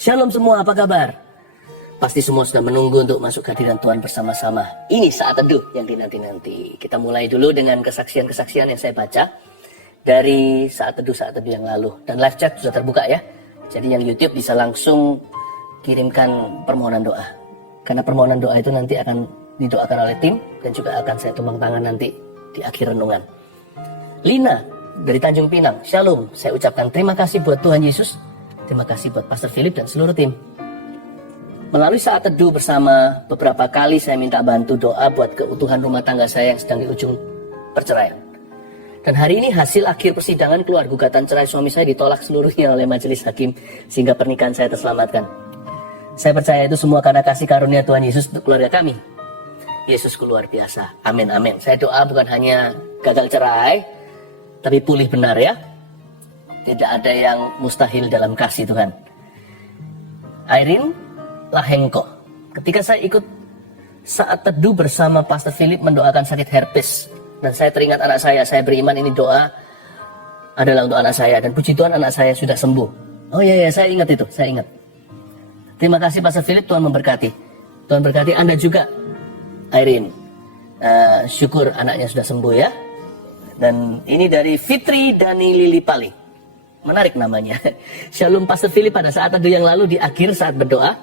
Shalom semua, apa kabar? Pasti semua sudah menunggu untuk masuk kehadiran Tuhan bersama-sama. Ini saat teduh yang dinanti-nanti. Kita mulai dulu dengan kesaksian-kesaksian yang saya baca dari saat teduh yang lalu. Dan live chat sudah terbuka ya. Jadi yang YouTube bisa langsung kirimkan permohonan doa. Karena permohonan doa itu nanti akan didoakan oleh tim dan juga akan saya tumpang tangan nanti di akhir renungan. Lina dari Tanjung Pinang, Shalom. Saya ucapkan terima kasih buat Tuhan Yesus. Terima kasih buat Pastor Philip dan seluruh tim. Melalui saat teduh bersama, beberapa kali saya minta bantu doa buat keutuhan rumah tangga saya yang sedang di ujung perceraian. Dan hari ini hasil akhir persidangan keluar gugatan cerai suami saya ditolak seluruhnya oleh majelis hakim sehingga pernikahan saya terselamatkan. Saya percaya itu semua karena kasih karunia Tuhan Yesus untuk keluarga kami. Yesusku luar biasa. Amin, amin. Saya doa bukan hanya gagal cerai, tapi pulih benar ya. Tidak ada yang mustahil dalam kasih Tuhan. Irene Lahengko. Ketika saya ikut saat teduh bersama Pastor Philip mendoakan sakit herpes. Dan saya teringat anak saya beriman ini doa adalah untuk anak saya. Dan puji Tuhan anak saya sudah sembuh. Oh iya, saya ingat itu, saya ingat. Terima kasih Pastor Philip, Tuhan memberkati. Tuhan berkati Anda juga, Irene. Syukur anaknya sudah sembuh ya. Dan ini dari Fitri Dani Lilipali. Menarik namanya. Shalom Pastor Philip, pada saat teduh yang lalu di akhir saat berdoa,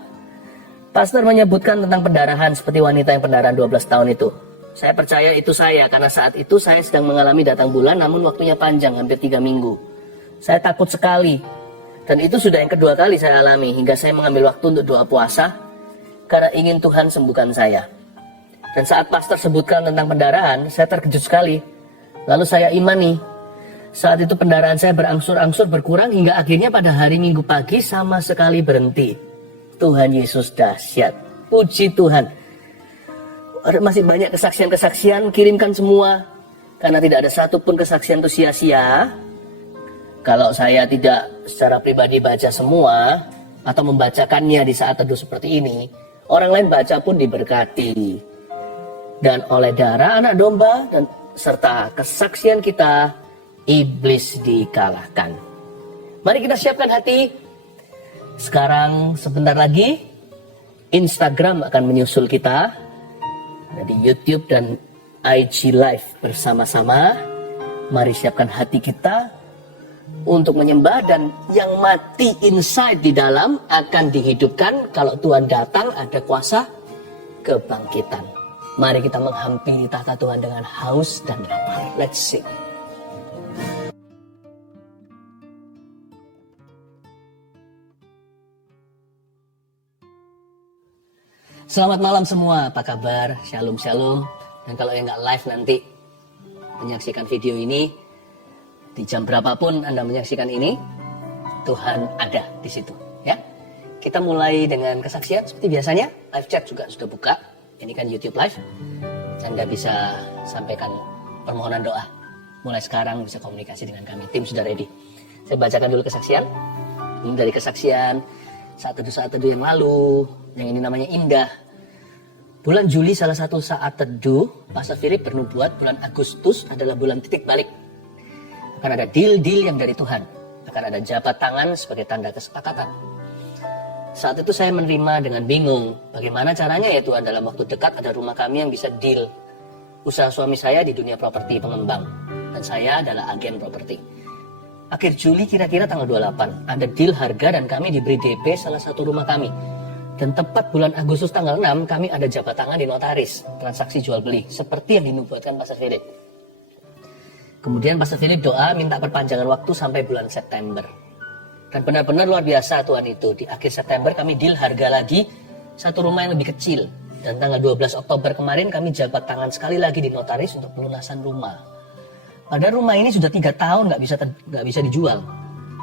Pastor menyebutkan tentang pendarahan seperti wanita yang pendarahan 12 tahun itu. Saya percaya itu saya, karena saat itu saya sedang mengalami datang bulan, namun waktunya panjang, hampir 3 minggu. Saya takut sekali. Dan itu sudah yang kedua kali saya alami, hingga saya mengambil waktu untuk doa puasa, karena ingin Tuhan sembuhkan saya. Dan saat Pastor sebutkan tentang pendarahan, saya terkejut sekali. Lalu saya imani. Saat itu pendarahan saya berangsur-angsur berkurang hingga akhirnya pada hari Minggu pagi sama sekali berhenti. Tuhan Yesus dahsyat. Puji Tuhan. Masih banyak kesaksian-kesaksian, kirimkan semua. Karena tidak ada satupun kesaksian itu sia-sia. Kalau saya tidak secara pribadi baca semua atau membacakannya di saat teduh seperti ini, orang lain baca pun diberkati. Dan oleh darah anak domba dan serta kesaksian kita, iblis dikalahkan. Mari kita siapkan hati. Sekarang sebentar lagi Instagram akan menyusul kita. Di YouTube dan IG Live bersama-sama. Mari siapkan hati kita untuk menyembah, dan yang mati inside di dalam akan dihidupkan. Kalau Tuhan datang ada kuasa kebangkitan. Mari kita menghampiri tahta Tuhan dengan haus dan lapar. Let's sing. Selamat malam semua, apa kabar? Shalom, shalom. Dan kalau yang nggak live nanti menyaksikan video ini, di jam berapapun Anda menyaksikan ini, Tuhan ada di situ. Ya, kita mulai dengan kesaksian seperti biasanya. Live chat juga sudah buka. Ini kan YouTube live. Anda bisa sampaikan permohonan doa. Mulai sekarang bisa komunikasi dengan kami. Tim sudah ready. Saya bacakan dulu kesaksian. Ini dari kesaksian saat teduh yang lalu. Yang ini namanya Indah. Bulan Juli salah satu saat teduh, Pastor Philip bernubuat bulan Agustus adalah bulan titik balik. Akan ada deal-deal yang dari Tuhan. Akan ada jabat tangan sebagai tanda kesepakatan. Saat itu saya menerima dengan bingung. Bagaimana caranya ya Tuhan, dalam waktu dekat ada rumah kami yang bisa deal. Usaha suami saya di dunia properti pengembang. Dan saya adalah agen properti. Akhir Juli kira-kira tanggal 28. Ada deal harga dan kami diberi DP salah satu rumah kami. Dan tepat bulan Agustus tanggal 6 kami ada jabat tangan di notaris. Transaksi jual beli. Seperti yang dinubuatkan Pastor Philip. Kemudian Pastor Philip doa minta perpanjangan waktu sampai bulan September. Dan benar-benar luar biasa Tuhan itu. Di akhir September kami deal harga lagi satu rumah yang lebih kecil. Dan tanggal 12 Oktober kemarin kami jabat tangan sekali lagi di notaris untuk pelunasan rumah. Padahal rumah ini sudah 3 tahun nggak bisa dijual.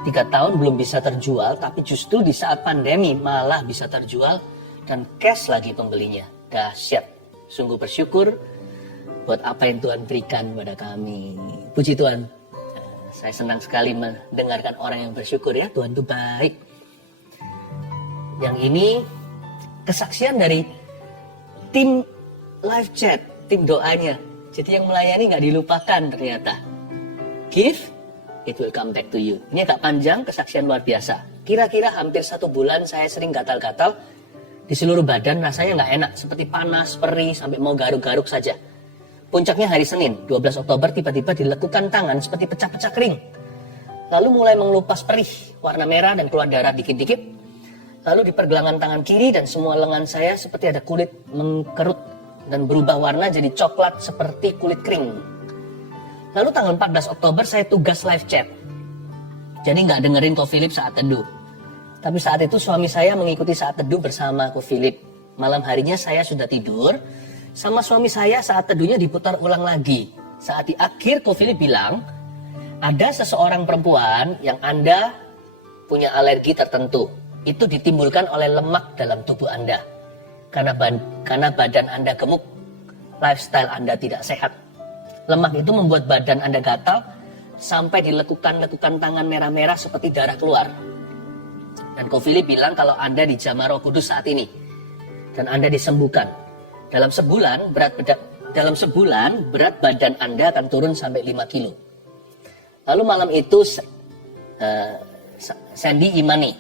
3 tahun belum bisa terjual, tapi justru di saat pandemi malah bisa terjual dan cash lagi pembelinya. Dahsyat. Sungguh bersyukur buat apa yang Tuhan berikan kepada kami. Puji Tuhan. Saya senang sekali mendengarkan orang yang bersyukur ya. Tuhan itu baik. Yang ini kesaksian dari tim live chat, tim doanya. Jadi yang melayani nggak dilupakan ternyata. Give, it will come back to you. Ini agak panjang, kesaksian luar biasa. Kira-kira hampir 1 bulan saya sering gatal-gatal di seluruh badan, rasanya nggak enak, seperti panas, perih, sampai mau garuk-garuk saja. Puncaknya hari Senin, 12 Oktober, tiba-tiba dilekukan tangan seperti pecah-pecah kering. Lalu mulai mengelupas perih, warna merah dan keluar darah dikit-dikit. Lalu di pergelangan tangan kiri dan semua lengan saya seperti ada kulit mengkerut dan berubah warna jadi coklat seperti kulit kering. Lalu tanggal 14 Oktober saya tugas live chat. Jadi nggak dengerin Ko Philip saat teduh. Tapi saat itu suami saya mengikuti saat teduh bersama Ko Philip. Malam harinya saya sudah tidur, sama suami saya saat teduhnya diputar ulang lagi. Saat di akhir Ko Philip bilang, ada seseorang perempuan yang Anda punya alergi tertentu. Itu ditimbulkan oleh lemak dalam tubuh Anda. Karena badan Anda gemuk, lifestyle Anda tidak sehat. Lemak itu membuat badan Anda gatal, sampai dilekukan-lekukan tangan merah-merah seperti darah keluar. Dan Ko Philip bilang kalau Anda dijamah Roh Kudus saat ini dan Anda disembuhkan, dalam sebulan berat badan Anda akan turun sampai 5 kilo. Lalu malam itu Sandy Imani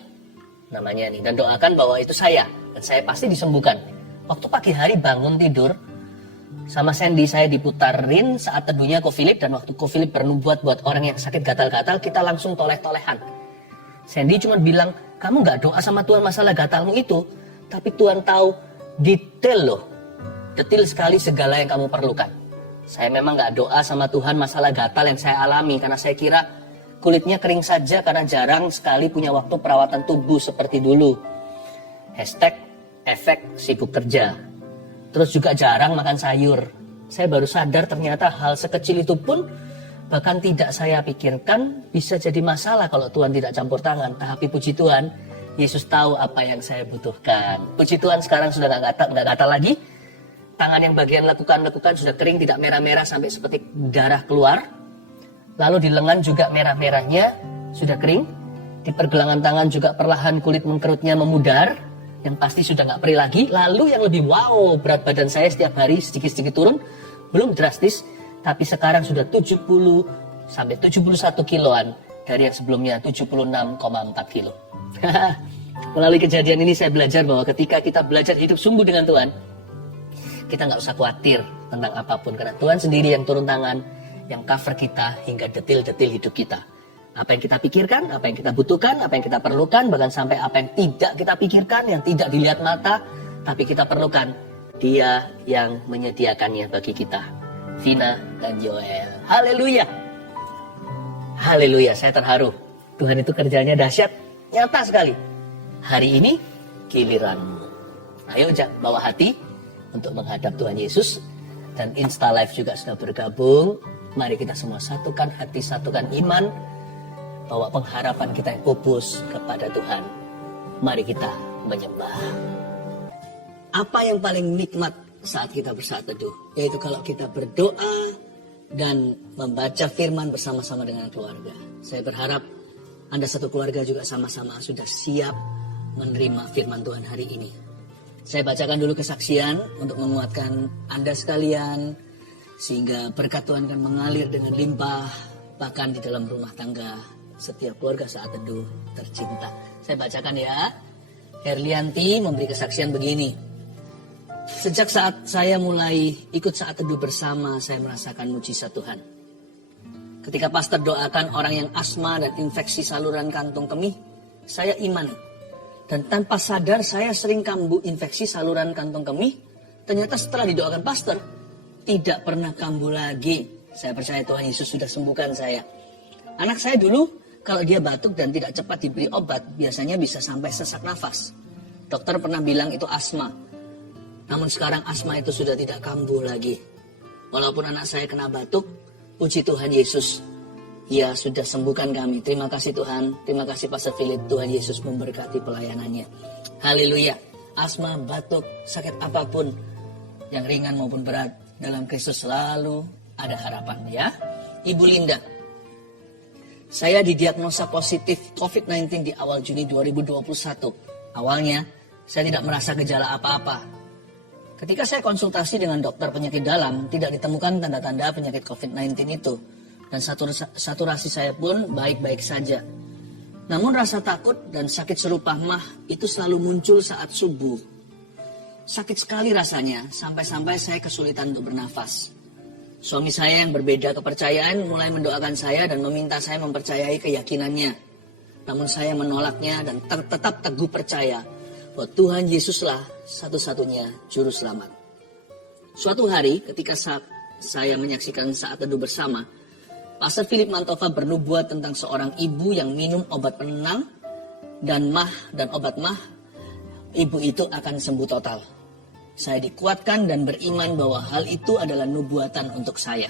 namanya nih, dan doakan bahwa itu saya dan saya pasti disembuhkan. Waktu pagi hari bangun tidur sama Sandy, saya diputarin saat teduhnya Ko Philip, dan waktu Ko Philip bernubuat buat orang yang sakit gatal-gatal, kita langsung toleh-tolehan. Sandy cuma bilang, kamu gak doa sama Tuhan masalah gatalmu itu, tapi Tuhan tahu detail loh, detail sekali segala yang kamu perlukan. Saya memang gak doa sama Tuhan masalah gatal yang saya alami, karena saya kira kulitnya kering saja karena jarang sekali punya waktu perawatan tubuh seperti dulu. #efek sibuk kerja. Terus juga jarang makan sayur. Saya baru sadar ternyata hal sekecil itu pun bahkan tidak saya pikirkan bisa jadi masalah kalau Tuhan tidak campur tangan. Tapi puji Tuhan, Yesus tahu apa yang saya butuhkan. Puji Tuhan, sekarang sudah nggak gatal lagi. Tangan yang bagian lekukan sudah kering, tidak merah-merah sampai seperti darah keluar. Lalu di lengan juga merah-merahnya sudah kering. Di pergelangan tangan juga perlahan kulit mengkerutnya memudar, yang pasti sudah nggak perih lagi. Lalu yang lebih wow, berat badan saya setiap hari sedikit-sedikit turun, belum drastis, tapi sekarang sudah 70 sampai 71 kiloan dari yang sebelumnya 76,4 kilo. Melalui kejadian ini saya belajar bahwa ketika kita belajar hidup sungguh dengan Tuhan, kita nggak usah khawatir tentang apapun, karena Tuhan sendiri yang turun tangan, yang cover kita hingga detil-detil hidup kita. Apa yang kita pikirkan, apa yang kita butuhkan, apa yang kita perlukan, bahkan sampai apa yang tidak kita pikirkan, yang tidak dilihat mata, tapi kita perlukan, Dia yang menyediakannya bagi kita. Vina dan Joel. Haleluya. Haleluya, saya terharu. Tuhan itu kerjanya dahsyat, nyata sekali. Hari ini giliranmu. Ayo bawa hati untuk menghadap Tuhan Yesus. Dan Insta Live juga sudah bergabung. Mari kita semua satukan hati, satukan iman, bahwa pengharapan kita yang pupus kepada Tuhan. Mari kita menyembah. Apa yang paling nikmat saat kita bersaat teduh? Yaitu kalau kita berdoa dan membaca firman bersama-sama dengan keluarga. Saya berharap Anda satu keluarga juga sama-sama sudah siap menerima firman Tuhan hari ini. Saya bacakan dulu kesaksian untuk menguatkan Anda sekalian, sehingga berkat Tuhan akan mengalir dengan limpah, bahkan di dalam rumah tangga setiap keluarga saat teduh tercinta. Saya bacakan ya. Herlianti memberi kesaksian begini. Sejak saat saya mulai ikut saat teduh bersama, saya merasakan mujizat Tuhan. Ketika pastor doakan orang yang asma dan infeksi saluran kantong kemih, saya imani. Dan tanpa sadar saya sering kambuh infeksi saluran kantong kemih. Ternyata setelah didoakan pastor, tidak pernah kambuh lagi. Saya percaya Tuhan Yesus sudah sembuhkan saya. Anak saya dulu, kalau dia batuk dan tidak cepat diberi obat, biasanya bisa sampai sesak nafas. Dokter pernah bilang itu asma. Namun sekarang asma itu sudah tidak kambuh lagi. Walaupun anak saya kena batuk, puji Tuhan Yesus, Ia sudah sembuhkan kami. Terima kasih Tuhan. Terima kasih Pastor Philip. Tuhan Yesus memberkati pelayanannya. Haleluya. Asma, batuk, sakit apapun, yang ringan maupun berat, dalam Kristus selalu ada harapan ya. Ibu Linda, saya didiagnosa positif COVID-19 di awal Juni 2021. Awalnya, saya tidak merasa gejala apa-apa. Ketika saya konsultasi dengan dokter penyakit dalam, tidak ditemukan tanda-tanda penyakit COVID-19 itu. Dan saturasi saya pun baik-baik saja. Namun rasa takut dan sakit serupa mah itu selalu muncul saat subuh. Sakit sekali rasanya, sampai-sampai saya kesulitan untuk bernafas. Suami saya yang berbeda kepercayaan mulai mendoakan saya dan meminta saya mempercayai keyakinannya. Namun saya menolaknya dan tetap teguh percaya bahwa Tuhan Yesuslah satu-satunya juru selamat. Suatu hari ketika saya menyaksikan saat teduh bersama, Pastor Philip Mantova bernubuat tentang seorang ibu yang minum obat penenang dan obat mah, ibu itu akan sembuh total. Saya dikuatkan dan beriman bahwa hal itu adalah nubuatan untuk saya.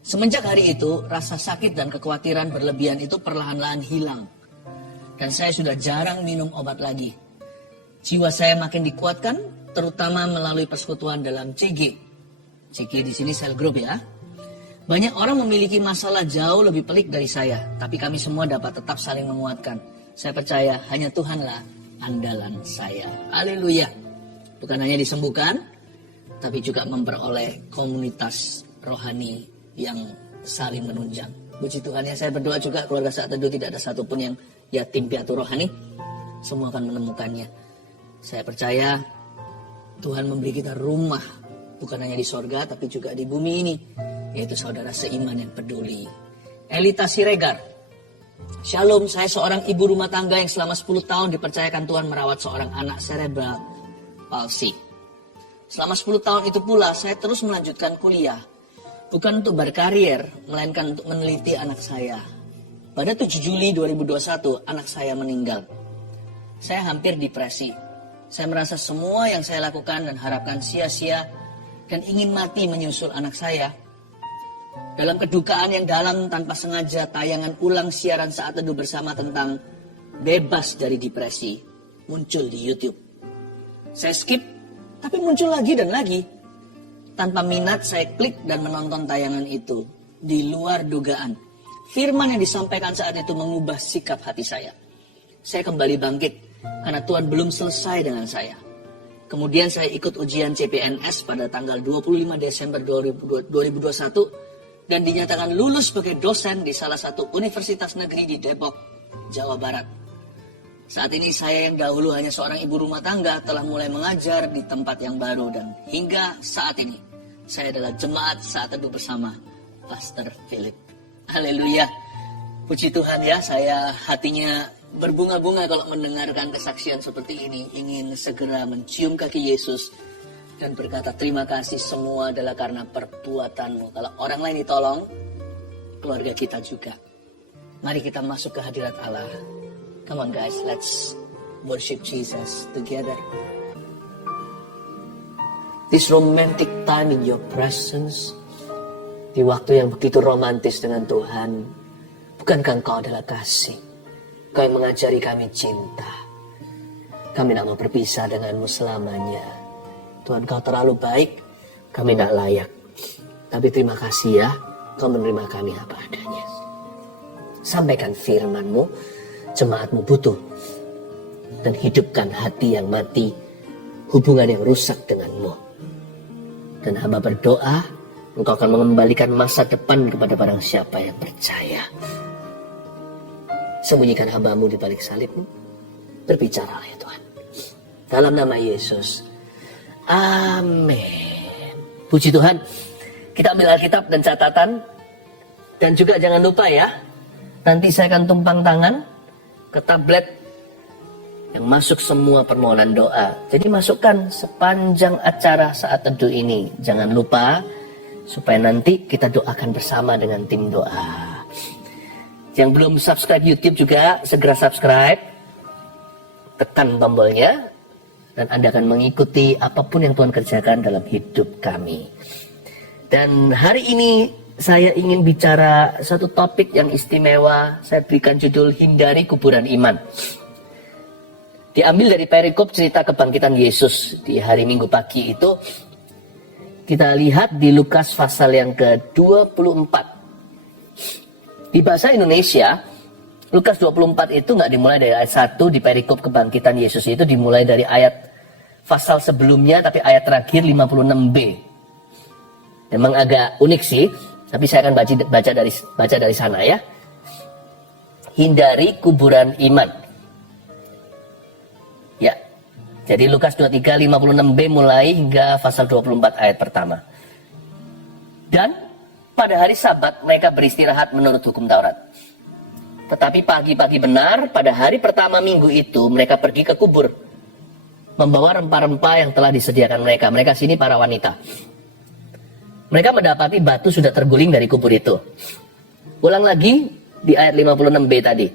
Semenjak hari itu, rasa sakit dan kekhawatiran berlebihan itu perlahan-lahan hilang. Dan saya sudah jarang minum obat lagi. Jiwa saya makin dikuatkan, terutama melalui persekutuan dalam CG. CG di sini cell group ya. Banyak orang memiliki masalah jauh lebih pelik dari saya, tapi kami semua dapat tetap saling menguatkan. Saya percaya hanya Tuhanlah andalan saya. Haleluya. Bukan hanya disembuhkan, tapi juga memperoleh komunitas rohani yang saling menunjang. Puji Tuhan ya, saya berdoa juga keluarga Saat Teduh tidak ada satupun yang yatim piatu rohani. Semua akan menemukannya. Saya percaya Tuhan memberi kita rumah, bukan hanya di sorga, tapi juga di bumi ini, yaitu saudara seiman yang peduli. Elita Siregar. Shalom, saya seorang ibu rumah tangga yang selama 10 tahun dipercayakan Tuhan merawat seorang anak cerebral palsy. Selama 10 tahun itu pula saya terus melanjutkan kuliah. Bukan untuk berkarier, melainkan untuk meneliti anak saya. Pada 7 Juli 2021, anak saya meninggal. Saya hampir depresi. Saya merasa semua yang saya lakukan dan harapkan sia-sia dan ingin mati menyusul anak saya. Dalam kedukaan yang dalam tanpa sengaja, tayangan ulang siaran Saat Teduh bersama tentang bebas dari depresi muncul di YouTube. Saya skip, tapi muncul lagi dan lagi. Tanpa minat saya klik dan menonton tayangan itu. Di luar dugaan, firman yang disampaikan saat itu mengubah sikap hati saya. Saya kembali bangkit karena Tuhan belum selesai dengan saya. Kemudian saya ikut ujian CPNS pada tanggal 25 Desember 2021 dan dinyatakan lulus sebagai dosen di salah satu universitas negeri di Depok, Jawa Barat. Saat ini saya yang dahulu hanya seorang ibu rumah tangga telah mulai mengajar di tempat yang baru dan hingga saat ini saya adalah jemaat Saat Teduh bersama Pastor Philip. Haleluya. Puji Tuhan ya, saya hatinya berbunga-bunga kalau mendengarkan kesaksian seperti ini. Ingin segera mencium kaki Yesus dan berkata terima kasih, semua adalah karena perbuatanmu. Kalau orang lain ditolong, keluarga kita juga. Mari kita masuk ke hadirat Allah. Come on guys, let's worship Jesus together. This romantic time in your presence, di waktu yang begitu romantis dengan Tuhan. Bukankah Engkau adalah kasih? Engkau yang mengajari kami cinta. Kami tidak mau berpisah denganmu selamanya. Tuhan, Engkau terlalu baik, kami tidak layak. Tapi terima kasih ya, Engkau menerima kami apa adanya. Sampaikan firman-Mu, jemaat-Mu butuh. Dan hidupkan hati yang mati, hubungan yang rusak denganmu. Dan hamba berdoa, Engkau akan mengembalikan masa depan kepada barang siapa yang percaya. Sembunyikan hamba-Mu di balik salib-Mu. Berbicaralah ya Tuhan. Dalam nama Yesus. Amin. Puji Tuhan. Kita ambil Alkitab dan catatan. Dan juga jangan lupa ya. Nanti saya akan tumpang tangan ke tablet yang masuk semua permohonan doa. Jadi masukkan sepanjang acara Saat Teduh ini. Jangan lupa supaya nanti kita doakan bersama dengan tim doa. Yang belum subscribe YouTube juga segera subscribe. Tekan tombolnya dan Anda akan mengikuti apapun yang Tuhan kerjakan dalam hidup kami. Dan hari ini saya ingin bicara satu topik yang istimewa. Saya berikan judul Hindari Kuburan Iman. Diambil dari perikop cerita kebangkitan Yesus di hari Minggu pagi itu. Kita lihat di Lukas pasal yang ke-24. Di bahasa Indonesia, Lukas 24 itu nggak dimulai dari ayat 1 di perikop kebangkitan Yesus itu dimulai dari ayat pasal sebelumnya, tapi ayat terakhir 56b. Memang agak unik sih, tapi saya akan baca dari sana ya. hindari kuburan iman. Ya, jadi Lukas 23, 56b mulai hingga pasal 24 ayat pertama. Dan pada hari Sabat mereka beristirahat menurut hukum Taurat. Tetapi pagi-pagi benar, pada hari pertama minggu itu mereka pergi ke kubur, membawa rempah-rempah yang telah disediakan mereka. Mereka sini para wanita. Mereka mendapati batu sudah terguling dari kubur itu. Ulang lagi di ayat 56b tadi.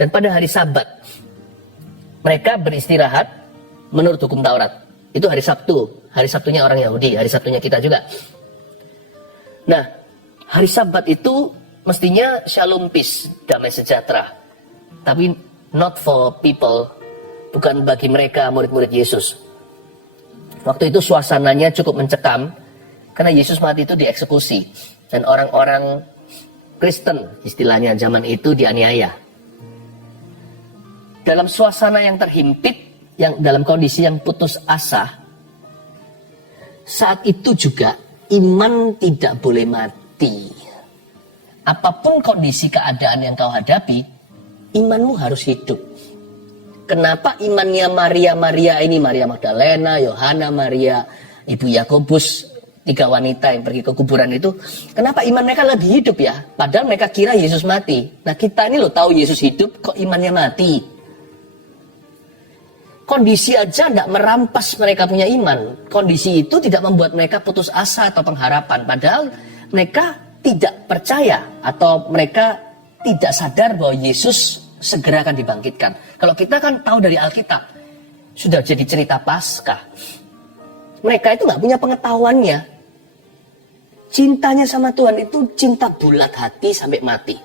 Dan pada hari Sabat mereka beristirahat menurut hukum Taurat. Itu hari Sabtu. Hari Sabtunya orang Yahudi, hari Sabtunya kita juga. Nah, hari Sabat itu mestinya shalom peace, damai sejahtera. Tapi not for people, bukan bagi mereka murid-murid Yesus. Waktu itu suasananya cukup mencekam, karena Yesus mati itu dieksekusi. Dan orang-orang Kristen, istilahnya zaman itu, dianiaya. Dalam suasana yang terhimpit, yang dalam kondisi yang putus asa, saat itu juga iman tidak boleh mati. Apapun kondisi keadaan yang kau hadapi, imanmu harus hidup. Kenapa imannya Maria ini, Maria Magdalena, Yohana, Maria, Ibu Yakobus, 3 wanita yang pergi ke kuburan itu, kenapa iman mereka lagi hidup ya? Padahal mereka kira Yesus mati. Nah kita ini loh tahu Yesus hidup, kok imannya mati? Kondisi aja tidak merampas mereka punya iman. Kondisi itu tidak membuat mereka putus asa atau pengharapan. Padahal mereka tidak percaya atau mereka tidak sadar bahwa Yesus segera akan dibangkitkan. Kalau kita kan tahu dari Alkitab, sudah jadi cerita Paskah. Mereka itu nggak punya pengetahuannya. Cintanya sama Tuhan itu cinta bulat hati sampai mati.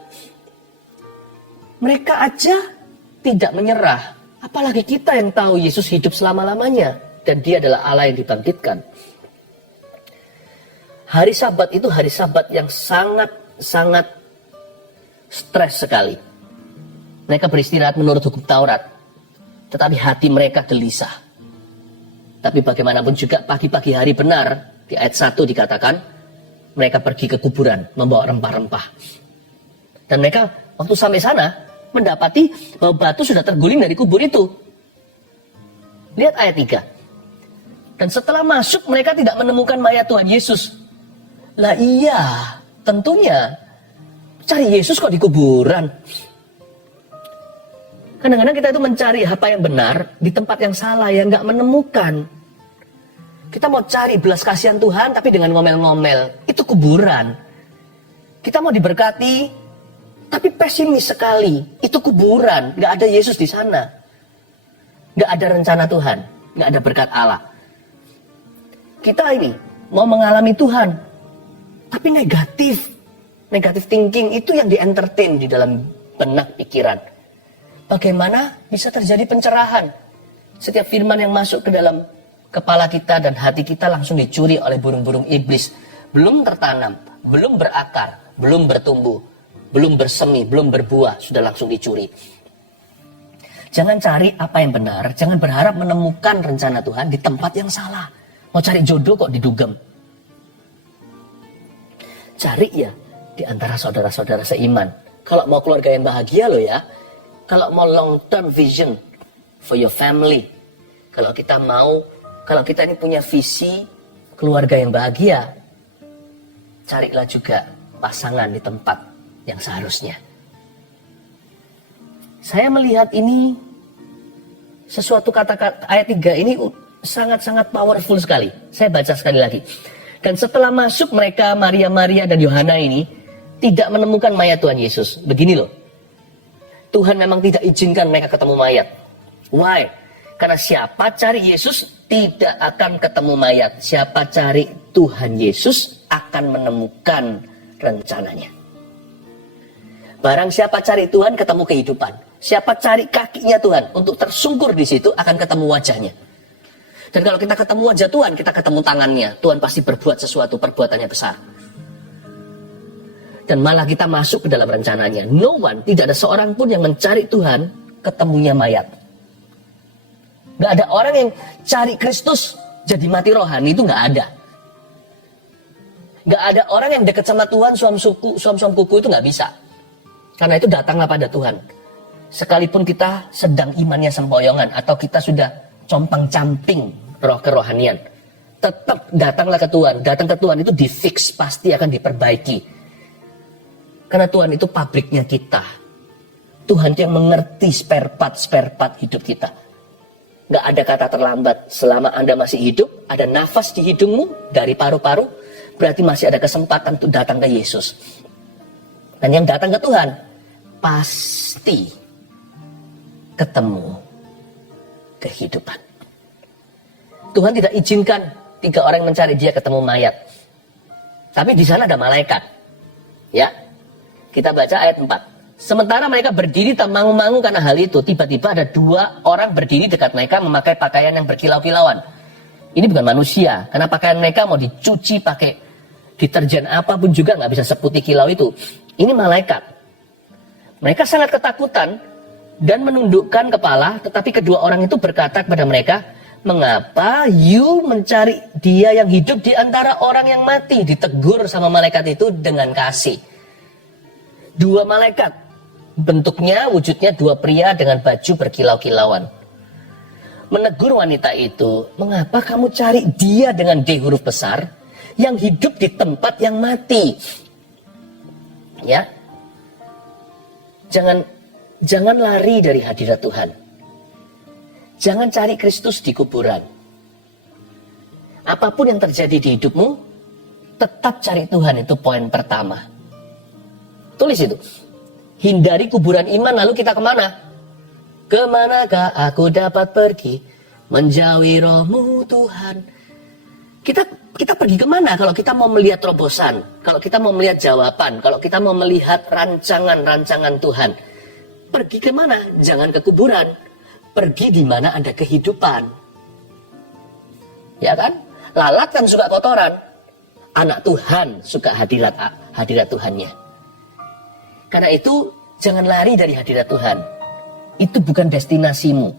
Mereka aja tidak menyerah. Apalagi kita yang tahu Yesus hidup selama-lamanya. Dan dia adalah Allah yang dibangkitkan. Hari Sabat itu hari Sabat yang sangat stres sekali. Mereka beristirahat menurut hukum Taurat. Tetapi hati mereka gelisah. Tapi bagaimanapun juga pagi-pagi hari benar, di ayat 1 dikatakan, mereka pergi ke kuburan membawa rempah-rempah. Dan mereka waktu sampai sana mendapati bahwa batu sudah terguling dari kubur itu. Lihat ayat 3. Dan setelah masuk mereka tidak menemukan mayat Tuhan Yesus. Lah iya, tentunya cari Yesus kok di kuburan. Kadang-kadang kita itu mencari apa yang benar di tempat yang salah, yang nggak menemukan. Kita mau cari belas kasihan Tuhan tapi dengan ngomel-ngomel. Itu kuburan. Kita mau diberkati tapi pesimis sekali. Itu kuburan. Nggak ada Yesus di sana. Nggak ada rencana Tuhan. Nggak ada berkat Allah. Kita ini mau mengalami Tuhan tapi negatif. Negatif thinking itu yang di-entertain di dalam benak pikiran. Bagaimana bisa terjadi pencerahan? Setiap firman yang masuk ke dalam kepala kita dan hati kita langsung dicuri oleh burung-burung iblis. Belum tertanam, belum berakar, belum bertumbuh, belum bersemi, belum berbuah, sudah langsung dicuri. Jangan cari apa yang benar, jangan berharap menemukan rencana Tuhan di tempat yang salah. Mau cari jodoh kok didugem. Cari ya di antara saudara-saudara seiman. Kalau mau keluarga yang bahagia loh ya, kalau mau long term vision for your family, kalau kita ini punya visi keluarga yang bahagia, carilah juga pasangan di tempat yang seharusnya. Saya melihat ini sesuatu kata-kata ayat 3 ini sangat-sangat powerful sekali. Saya baca sekali lagi. Dan setelah masuk mereka, Maria dan Yohana ini tidak menemukan mayat Tuhan Yesus. Begini loh. Tuhan memang tidak izinkan mereka ketemu mayat. Why? Karena siapa cari Yesus tidak akan ketemu mayat. Siapa cari Tuhan Yesus akan menemukan rencananya. Barang siapa cari Tuhan ketemu kehidupan. Siapa cari kakinya Tuhan untuk tersungkur di situ akan ketemu wajahnya. Dan kalau kita ketemu wajah Tuhan, kita ketemu tangannya. Tuhan pasti berbuat sesuatu, perbuatannya besar. Dan malah kita masuk ke dalam rencananya. No one, tidak ada seorang pun yang mencari Tuhan ketemunya mayat. Gak ada orang yang cari Kristus jadi mati rohani, itu gak ada. Gak ada orang yang dekat sama Tuhan suam kuku itu gak bisa. Karena itu datanglah pada Tuhan. Sekalipun kita sedang imannya sempoyongan atau kita sudah compang-camping roh kerohanian, tetap datanglah ke Tuhan. Datang ke Tuhan itu difix, pasti akan diperbaiki. Karena Tuhan itu pabriknya kita. Tuhan yang mengerti spare part hidup kita. Gak ada kata terlambat. Selama Anda masih hidup, ada nafas di hidungmu dari paru-paru, berarti masih ada kesempatan untuk datang ke Yesus. Dan yang datang ke Tuhan pasti ketemu kehidupan. Tuhan tidak izinkan 3 orang mencari dia ketemu mayat. Tapi di sana ada malaikat. Ya. Kita baca ayat 4. Sementara mereka berdiri termangu-mangu karena hal itu, tiba-tiba ada 2 orang berdiri dekat mereka memakai pakaian yang berkilau-kilauan. Ini bukan manusia, karena pakaian mereka mau dicuci pakai deterjen apapun juga nggak bisa seputih kilau itu. Ini malaikat. Mereka sangat ketakutan dan menundukkan kepala, tetapi kedua orang itu berkata kepada mereka, "Mengapa you mencari dia yang hidup di antara orang yang mati?" Ditegur sama malaikat itu dengan kasih. 2 malaikat, bentuknya, wujudnya 2 pria dengan baju berkilau-kilauan. Menegur wanita itu, "Mengapa kamu cari dia dengan D huruf besar yang hidup di tempat yang mati?" Ya, jangan lari dari hadirat Tuhan. Jangan cari Kristus di kuburan. Apapun yang terjadi di hidupmu, tetap cari Tuhan, itu poin pertama. Tulis itu. Hindari kuburan iman, lalu kita kemana? Kemanakah aku dapat pergi menjauhi rohmu Tuhan? Kita pergi kemana kalau kita mau melihat terobosan, kalau kita mau melihat jawaban, kalau kita mau melihat rancangan-rancangan Tuhan? Pergi kemana? Jangan ke kuburan. Pergi di mana ada kehidupan. Ya kan? Lalat kan suka kotoran. Anak Tuhan suka hadirat Tuhannya. Karena itu jangan lari dari hadirat Tuhan. Itu bukan destinasimu.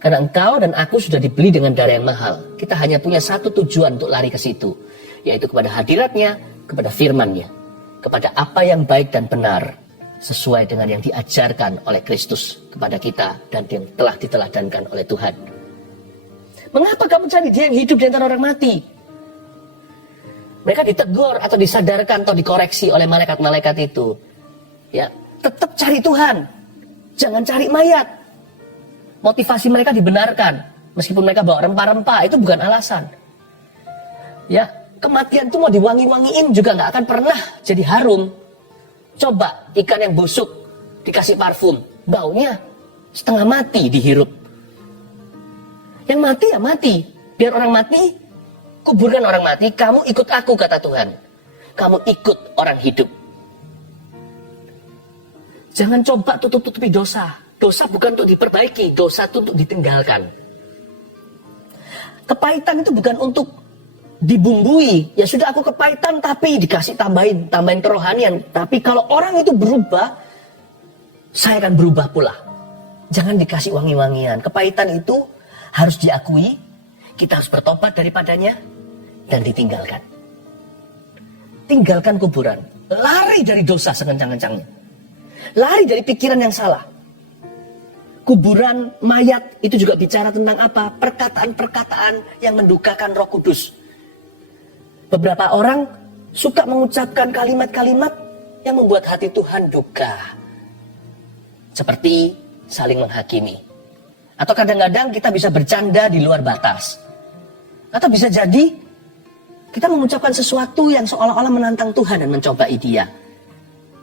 Karena engkau dan aku sudah dibeli dengan darah yang mahal. Kita hanya punya satu tujuan untuk lari ke situ, yaitu kepada hadiratnya, kepada firman-Nya, kepada apa yang baik dan benar, sesuai dengan yang diajarkan oleh Kristus kepada kita dan yang telah diteladankan oleh Tuhan. Mengapa kamu cari dia yang hidup di antara orang mati? Mereka ditegur atau disadarkan atau dikoreksi oleh malaikat-malaikat itu. Ya, tetap cari Tuhan. Jangan cari mayat. Motivasi mereka dibenarkan. Meskipun mereka bawa rempah-rempah, itu bukan alasan. Ya, kematian itu mau diwangi-wangiin juga nggak akan pernah jadi harum. Coba ikan yang busuk dikasih parfum, baunya setengah mati dihirup. Yang mati ya mati. Biar orang mati, kuburkan orang mati, kamu ikut aku, kata Tuhan. Kamu ikut orang hidup. Jangan coba tutup-tutupi dosa. Dosa bukan untuk diperbaiki, dosa itu untuk ditinggalkan. Kepahitan itu bukan untuk dibumbui. Ya sudah, aku kepahitan tapi dikasih tambahin kerohanian. Tapi kalau orang itu berubah, saya akan berubah pula. Jangan dikasih wangi-wangian. Kepahitan itu harus diakui, kita harus bertobat daripadanya dan ditinggalkan. Tinggalkan kuburan. Lari dari dosa sekencang-kencangnya. Lari dari pikiran yang salah. Kuburan mayat itu juga bicara tentang apa? Perkataan-perkataan yang mendukakan Roh Kudus. Beberapa orang suka mengucapkan kalimat-kalimat yang membuat hati Tuhan duka. Seperti saling menghakimi. Atau kadang-kadang kita bisa bercanda di luar batas. Atau bisa jadi kita mengucapkan sesuatu yang seolah-olah menantang Tuhan dan mencobai Dia.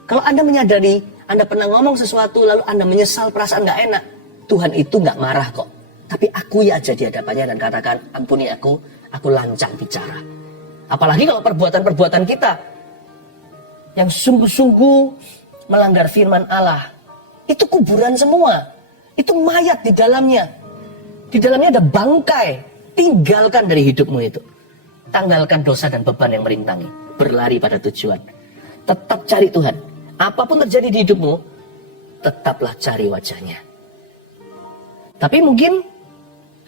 Kalau Anda menyadari Anda pernah ngomong sesuatu lalu Anda menyesal, perasaan gak enak, Tuhan itu gak marah kok. Tapi akui aja di hadapannya dan katakan, ampuni aku lancang bicara. Apalagi kalau perbuatan-perbuatan kita yang sungguh-sungguh melanggar firman Allah, itu kuburan semua. Itu mayat di dalamnya. Di dalamnya ada bangkai. Tinggalkan dari hidupmu itu. Tanggalkan dosa dan beban yang merintangi. Berlari pada tujuan. Tetap cari Tuhan. Apapun terjadi di hidupmu, tetaplah cari wajahnya. Tapi mungkin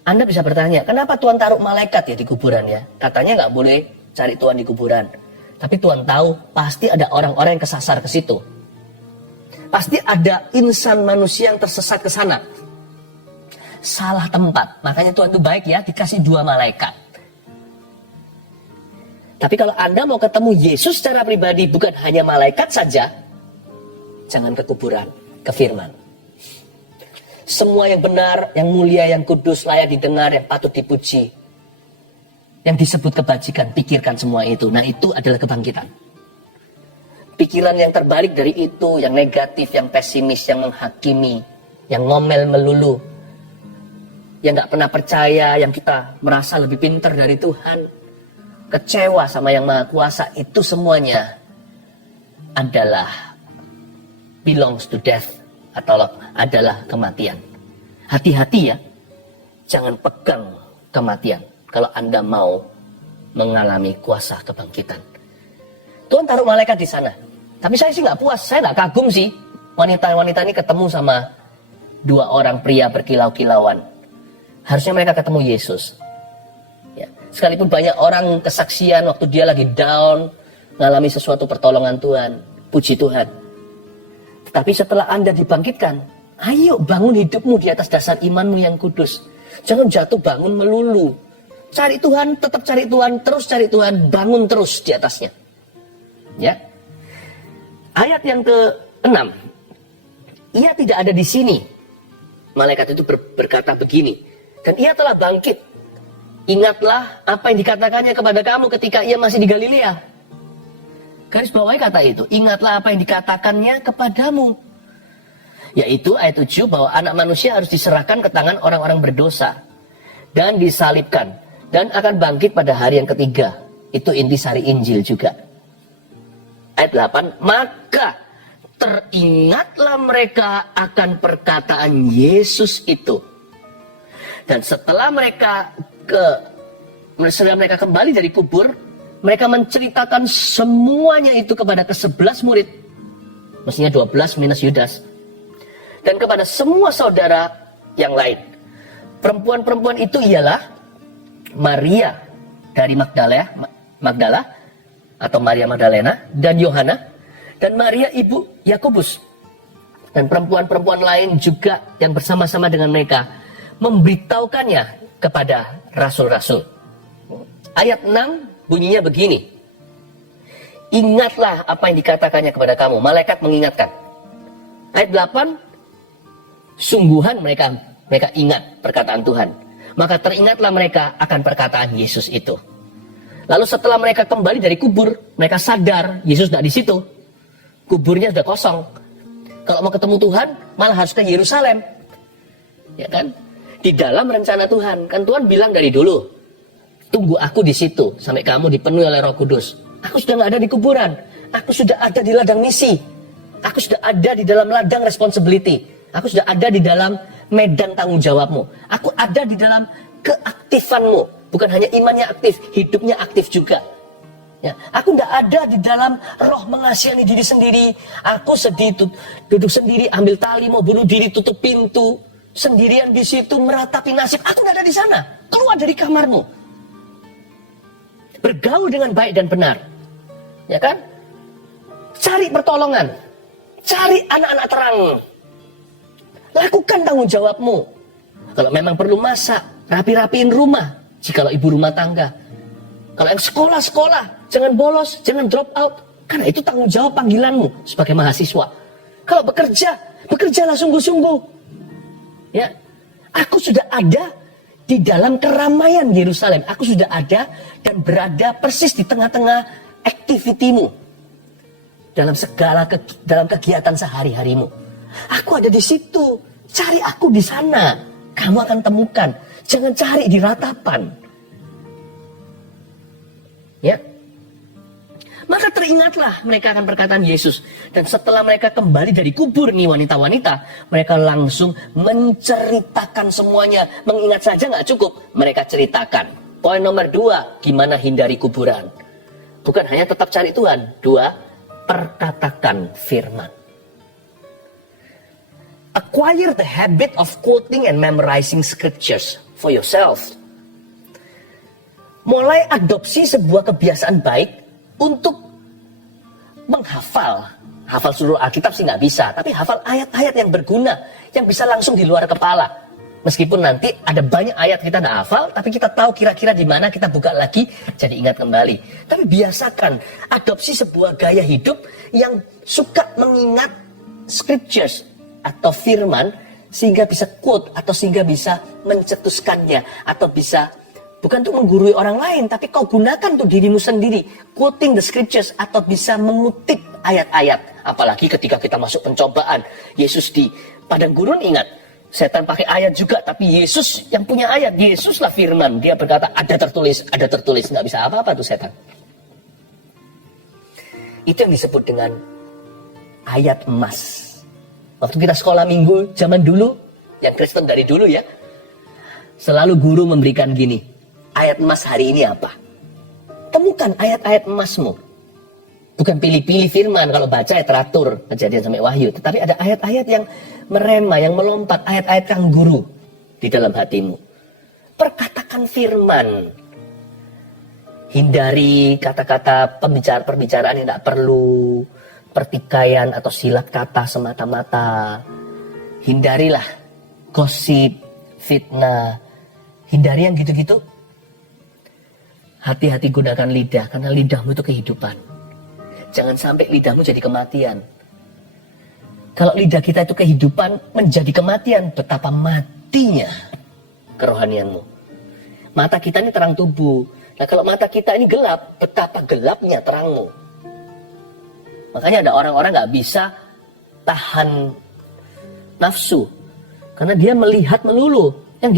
Anda bisa bertanya, kenapa Tuhan taruh malaikat ya di kuburan ya? Katanya nggak boleh cari Tuhan di kuburan. Tapi Tuhan tahu pasti ada orang-orang yang kesasar ke situ. Pasti ada insan manusia yang tersesat ke sana. Salah tempat. Makanya Tuhan itu baik ya, dikasih 2 malaikat. Tapi kalau Anda mau ketemu Yesus secara pribadi, bukan hanya malaikat saja, jangan ke kuburan, ke firman. Semua yang benar, yang mulia, yang kudus, layak didengar, yang patut dipuji, yang disebut kebajikan, pikirkan semua itu. Nah, itu adalah kebangkitan. Pikiran yang terbalik dari itu, yang negatif, yang pesimis, yang menghakimi, yang ngomel melulu, yang gak pernah percaya, yang kita merasa lebih pintar dari Tuhan, kecewa sama yang Maha Kuasa, itu semuanya adalah belongs to death, atau adalah kematian. Hati-hati ya, jangan pegang kematian kalau Anda mau mengalami kuasa kebangkitan. Tuhan taruh malaikat di sana. Tapi saya sih nggak puas, saya nggak kagum sih. Wanita-wanita ini ketemu sama 2 orang pria berkilau-kilauan. Harusnya mereka ketemu Yesus. Ya. Sekalipun banyak orang kesaksian waktu dia lagi down, mengalami sesuatu pertolongan Tuhan. Puji Tuhan. Tetapi setelah Anda dibangkitkan, ayo bangun hidupmu di atas dasar imanmu yang kudus. Jangan jatuh bangun melulu. Cari Tuhan, tetap cari Tuhan, terus cari Tuhan, bangun terus di atasnya. Ya. Ayat yang ke-6. Ia tidak ada di sini. Malaikat itu berkata begini. Dan ia telah bangkit. Ingatlah apa yang dikatakannya kepada kamu ketika ia masih di Galilea. Garis bawahi kata itu. Ingatlah apa yang dikatakannya kepadamu. Yaitu ayat 7 bahwa anak manusia harus diserahkan ke tangan orang-orang berdosa. Dan disalibkan. Dan akan bangkit pada hari yang ketiga. Itu intisari Injil juga. Ayat 8, maka teringatlah mereka akan perkataan Yesus itu. Dan setelah mereka kembali dari kubur, mereka menceritakan semuanya itu kepada ke-11 murid. Mestinya 12 minus Yudas. Dan kepada semua saudara yang lain. Perempuan-perempuan itu ialah Maria dari Magdala, atau Maria Magdalena, dan Yohana, dan Maria ibu Yakobus. Dan perempuan-perempuan lain juga yang bersama-sama dengan mereka memberitahukannya kepada rasul-rasul. Ayat 6 bunyinya begini. Ingatlah apa yang dikatakannya kepada kamu. Malaikat mengingatkan. Ayat 8, sungguhan mereka ingat perkataan Tuhan. Maka teringatlah mereka akan perkataan Yesus itu. Lalu setelah mereka kembali dari kubur, mereka sadar Yesus tidak di situ. Kuburnya sudah kosong. Kalau mau ketemu Tuhan, malah harus ke Yerusalem. Ya kan? Di dalam rencana Tuhan. Kan Tuhan bilang dari dulu, tunggu aku di situ sampai kamu dipenuhi oleh Roh Kudus. Aku sudah nggak ada di kuburan. Aku sudah ada di ladang misi. Aku sudah ada di dalam ladang responsibility. Aku sudah ada di dalam medan tanggung jawabmu. Aku ada di dalam keaktifanmu. Bukan hanya imannya aktif, hidupnya aktif juga. Ya, aku tidak ada di dalam roh mengasihani diri sendiri. Aku sedih, duduk sendiri, ambil tali, mau bunuh diri, tutup pintu. Sendirian di situ, meratapi nasib. Aku tidak ada di sana. Keluar dari kamarmu. Bergaul dengan baik dan benar. Ya kan? Cari pertolongan. Cari anak-anak terang. Lakukan tanggung jawabmu. Kalau memang perlu masak, rapi-rapiin rumah. Jikalau ibu rumah tangga. Kalau yang sekolah, jangan bolos, jangan drop out. Karena itu tanggung jawab panggilanmu sebagai mahasiswa. Kalau bekerjalah sungguh-sungguh. Ya, aku sudah ada di dalam keramaian Yerusalem. Aku sudah ada dan berada persis di tengah-tengah aktivitimu. Dalam kegiatan sehari-harimu. Aku ada di situ. Cari aku di sana. Kamu akan temukan. Jangan cari di ratapan. Ya. Maka teringatlah mereka akan perkataan Yesus. Dan setelah mereka kembali dari kubur nih wanita-wanita, mereka langsung menceritakan semuanya. Mengingat saja nggak cukup, mereka ceritakan. Poin nomor 2, gimana hindari kuburan. Bukan hanya tetap cari Tuhan. 2, perkatakan firman. Acquire the habit of quoting and memorizing scriptures for yourself. Mulai adopsi sebuah kebiasaan baik untuk menghafal Hafal seluruh Alkitab sih nggak bisa, tapi hafal ayat-ayat yang berguna, yang bisa langsung di luar kepala. Meskipun nanti ada banyak ayat kita nggak hafal, tapi kita tahu kira-kira di mana kita buka lagi, jadi ingat kembali. Tapi biasakan adopsi sebuah gaya hidup yang suka mengingat scriptures atau firman, sehingga bisa quote atau sehingga bisa mencetuskannya, atau bisa bukan untuk menggurui orang lain, tapi kau gunakan untuk dirimu sendiri, quoting the scriptures, atau bisa mengutip ayat-ayat. Apalagi ketika kita masuk pencobaan, Yesus di padang gurun, ingat, setan pakai ayat juga, tapi Yesus yang punya ayat, Yesuslah firman. Dia berkata, ada tertulis, nggak bisa apa-apa tuh setan. Itu yang disebut dengan ayat emas. Waktu kita sekolah minggu zaman dulu, yang Kristen dari dulu ya, selalu guru memberikan gini, ayat emas hari ini apa? Temukan ayat-ayat emasmu. Bukan pilih-pilih firman, kalau baca ya teratur, Kejadian sampai Wahyu. Tetapi ada ayat-ayat yang merema, yang melompat, ayat-ayat kang guru di dalam hatimu. Perkatakan firman. Hindari kata-kata pembicaraan yang tidak perlu, pertikaian atau silat kata semata-mata. Hindarilah gosip, fitnah. Hindari yang gitu-gitu. Hati-hati gunakan lidah, karena lidahmu itu kehidupan. Jangan sampai lidahmu jadi kematian. Kalau lidah kita itu kehidupan, menjadi kematian, betapa matinya kerohanianmu. Mata kita ini terang tubuh. Nah kalau mata kita ini gelap, betapa gelapnya terangmu. Makanya ada orang-orang gak bisa tahan nafsu, karena dia melihat melulu. Yang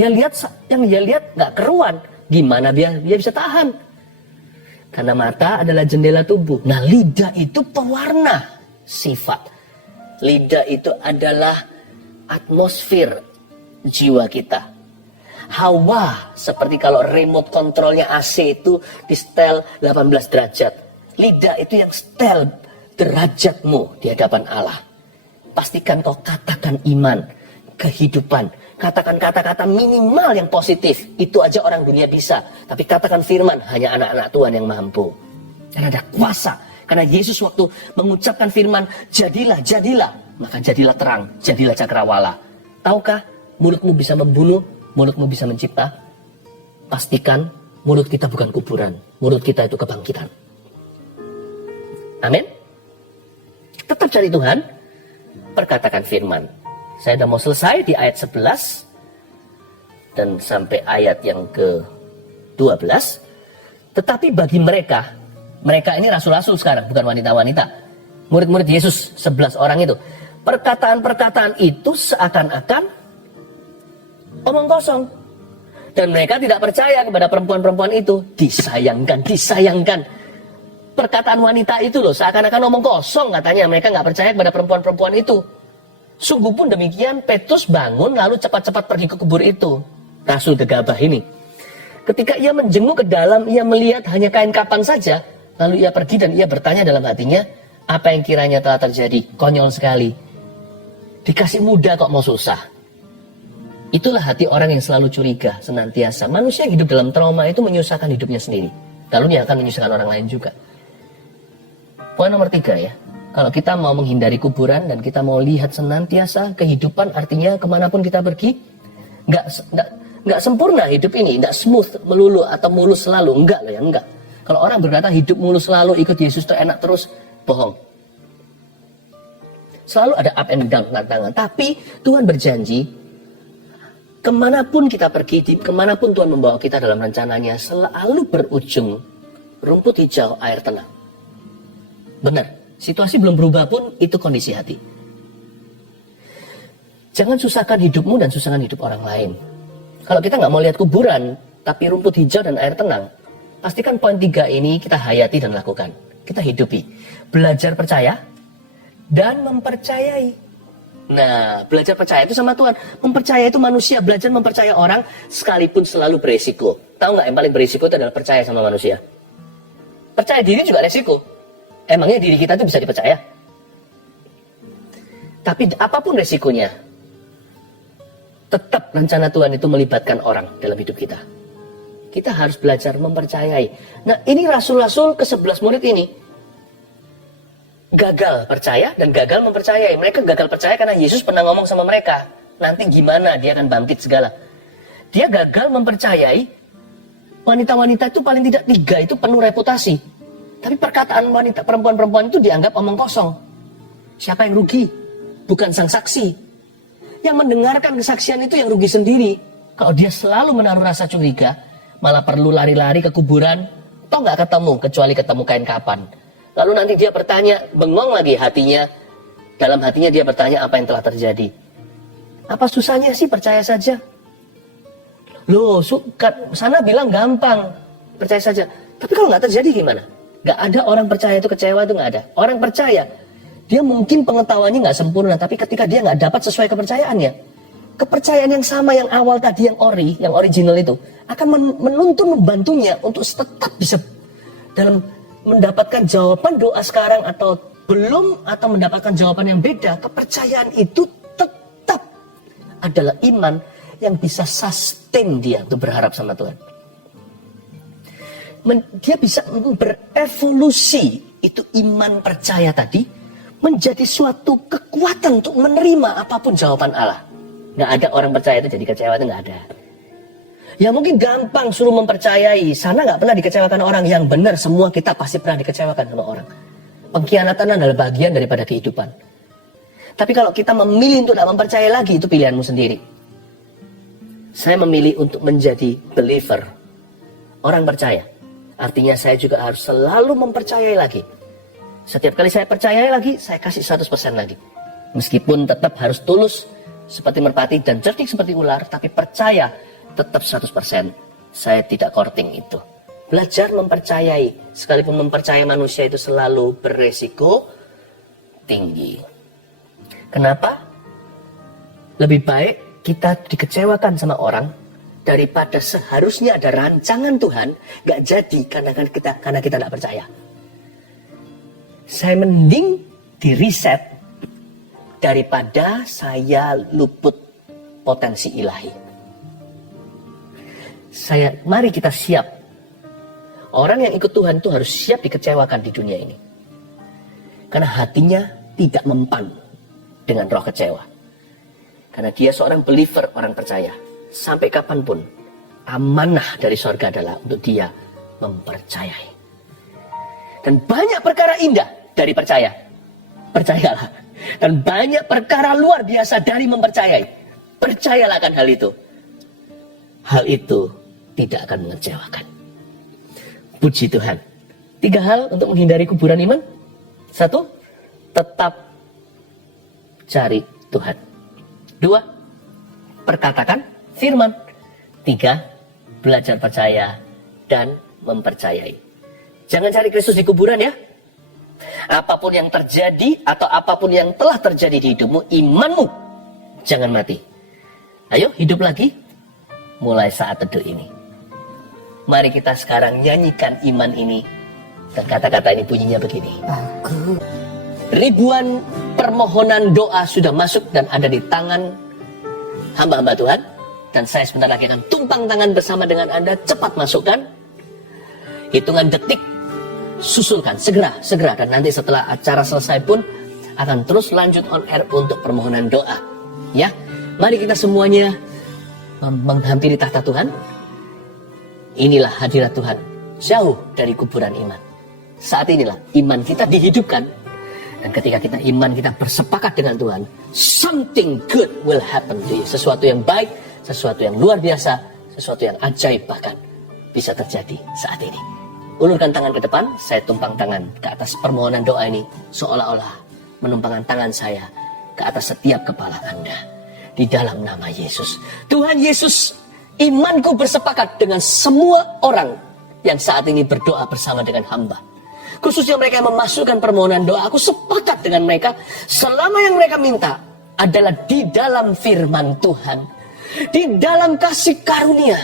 dia lihat gak keruan. Gimana dia bisa tahan? Karena mata adalah jendela tubuh. Nah lidah itu pewarna sifat. Lidah itu adalah atmosfer jiwa kita. Hawa, seperti kalau remote kontrolnya AC itu di setel 18 derajat. Lidah itu yang setel derajatmu di hadapan Allah. Pastikan kau katakan iman, kehidupan. Katakan kata-kata minimal yang positif. Itu aja orang dunia bisa. Tapi katakan firman, hanya anak-anak Tuhan yang mampu. Karena ada kuasa. Karena Yesus waktu mengucapkan firman, jadilah, maka jadilah terang, jadilah cakrawala. Tahukah, mulutmu bisa membunuh, mulutmu bisa mencipta. Pastikan mulut kita bukan kuburan. Mulut kita itu kebangkitan. Amin. Tetap cari Tuhan, perkatakan firman. Saya sudah mau selesai di ayat 11 dan sampai ayat yang ke-12. Tetapi bagi mereka ini rasul-rasul sekarang, bukan wanita-wanita. Murid-murid Yesus 11 orang itu. Perkataan-perkataan itu seakan-akan omong kosong. Dan mereka tidak percaya kepada perempuan-perempuan itu. Disayangkan. Perkataan wanita itu loh, seakan-akan omong kosong katanya. Mereka nggak percaya kepada perempuan-perempuan itu. Sungguh pun demikian, Petrus bangun lalu cepat-cepat pergi ke kubur itu. Rasul gegabah ini. Ketika ia menjenguk ke dalam, ia melihat hanya kain kapan saja. Lalu ia pergi dan ia bertanya dalam hatinya, apa yang kiranya telah terjadi? Konyol sekali. Dikasih muda kok mau susah. Itulah hati orang yang selalu curiga, senantiasa. Manusia yang hidup dalam trauma itu menyusahkan hidupnya sendiri. Lalu dia akan menyusahkan orang lain juga. Poin nomor 3 ya. Kalau kita mau menghindari kuburan dan kita mau lihat senantiasa kehidupan, artinya kemanapun kita pergi, nggak sempurna hidup ini, nggak smooth melulu atau mulus selalu, enggak loh ya, enggak. Kalau orang berkata hidup mulus selalu, ikut Yesus itu enak terus, bohong. Selalu ada up and down, tantangan. Tapi Tuhan berjanji, kemanapun kita pergi, kemanapun Tuhan membawa kita dalam rencananya, selalu berujung rumput hijau, air tenang. Benar. Situasi belum berubah pun, itu kondisi hati. Jangan susahkan hidupmu dan susahkan hidup orang lain. Kalau kita nggak mau lihat kuburan, tapi rumput hijau dan air tenang, pastikan poin 3 ini kita hayati dan lakukan. Kita hidupi. Belajar percaya dan mempercayai. Nah, belajar percaya itu sama Tuhan. Mempercaya itu manusia. Belajar mempercaya orang sekalipun selalu beresiko. Tahu nggak yang paling beresiko itu adalah percaya sama manusia. Percaya diri juga resiko. Emangnya diri kita itu bisa dipercaya? Tapi apapun resikonya, tetap rencana Tuhan itu melibatkan orang dalam hidup kita. Kita harus belajar mempercayai. Nah ini rasul-rasul ke-11 murid ini. gagal percaya dan gagal mempercayai. Mereka gagal percaya karena Yesus pernah ngomong sama mereka, nanti gimana dia akan bangkit segala. Dia gagal mempercayai wanita-wanita itu paling tidak 3 itu penuh reputasi. Tapi perkataan wanita perempuan-perempuan itu dianggap omong kosong. Siapa yang rugi? Bukan sang saksi. Yang mendengarkan kesaksian itu yang rugi sendiri. Kalau dia selalu menaruh rasa curiga, malah perlu lari-lari ke kuburan, toh nggak ketemu, kecuali ketemu kain kapan. Lalu nanti dia bertanya, bengong lagi hatinya. Dalam hatinya dia bertanya apa yang telah terjadi. Apa susahnya sih percaya saja? Loh, sana bilang gampang, percaya saja. Tapi kalau nggak terjadi gimana? Nggak ada orang percaya itu kecewa, itu nggak ada. Orang percaya, dia mungkin pengetahuannya nggak sempurna, tapi ketika dia nggak dapat sesuai kepercayaannya, kepercayaan yang sama yang awal tadi, yang original itu, akan menuntun, membantunya untuk tetap bisa dalam mendapatkan jawaban doa sekarang atau belum, atau mendapatkan jawaban yang beda. Kepercayaan itu tetap adalah iman yang bisa sustain dia untuk berharap sama Tuhan. Dia bisa berevolusi itu iman percaya tadi menjadi suatu kekuatan untuk menerima apapun jawaban Allah. Nggak ada orang percaya itu jadi kecewa, itu nggak ada. Ya mungkin gampang suruh mempercayai, sana nggak pernah dikecewakan orang. Yang benar, semua kita pasti pernah dikecewakan sama orang. Pengkhianatan adalah bagian daripada kehidupan. Tapi kalau kita memilih untuk tidak mempercayai lagi, itu pilihanmu sendiri. Saya memilih untuk menjadi believer, orang percaya. Artinya saya juga harus selalu mempercayai lagi. Setiap kali saya percayai lagi, saya kasih 100% lagi. Meskipun tetap harus tulus seperti merpati dan cerdik seperti ular, tapi percaya tetap 100%. Saya tidak korting itu. Belajar mempercayai, sekalipun mempercayai manusia itu selalu beresiko tinggi. Kenapa? Lebih baik kita dikecewakan sama orang daripada seharusnya ada rancangan Tuhan gak jadi karena kita gak percaya. Saya mending di reset daripada saya luput potensi ilahi. Mari kita siap. Orang yang ikut Tuhan itu harus siap dikecewakan di dunia ini. Karena hatinya tidak mempan dengan roh kecewa. Karena dia seorang believer, orang percaya. Sampai kapanpun, amanah dari sorga adalah untuk dia mempercayai. Dan banyak perkara indah dari percaya. Percayalah. Dan banyak perkara luar biasa dari mempercayai. Percayalah akan hal itu. Hal itu tidak akan mengecewakan. Puji Tuhan. 3 hal untuk menghindari kuburan iman. 1, tetap cari Tuhan. 2, perkatakan firman. 3, belajar percaya dan mempercayai. Jangan cari Kristus di kuburan ya. Apapun yang terjadi atau apapun yang telah terjadi di hidupmu, imanmu jangan mati. Ayo hidup lagi mulai saat teduh ini. Mari kita sekarang nyanyikan iman ini. Dan kata-kata ini bunyinya begini. Ribuan permohonan doa sudah masuk dan ada di tangan hamba-hamba Tuhan. Dan saya sebentar lagi akan tumpang tangan bersama dengan Anda. Cepat masukkan. Hitungan detik. Susulkan. Segera. Dan nanti setelah acara selesai pun akan terus lanjut on air untuk permohonan doa. Ya. Mari kita semuanya menghampiri tahta Tuhan. Inilah hadirat Tuhan. Jauh dari kuburan iman. Saat inilah iman kita dihidupkan. Dan ketika iman kita bersepakat dengan Tuhan, something good will happen to you. Sesuatu yang baik, sesuatu yang luar biasa, sesuatu yang ajaib bahkan bisa terjadi saat ini. Ulurkan tangan ke depan, saya tumpang tangan ke atas permohonan doa ini. Seolah-olah menumpangkan tangan saya ke atas setiap kepala Anda. Di dalam nama Yesus. Tuhan Yesus, imanku bersepakat dengan semua orang yang saat ini berdoa bersama dengan hamba. Khususnya mereka yang memasukkan permohonan doa, aku sepakat dengan mereka. Selama yang mereka minta adalah di dalam firman Tuhan. Di dalam kasih karunia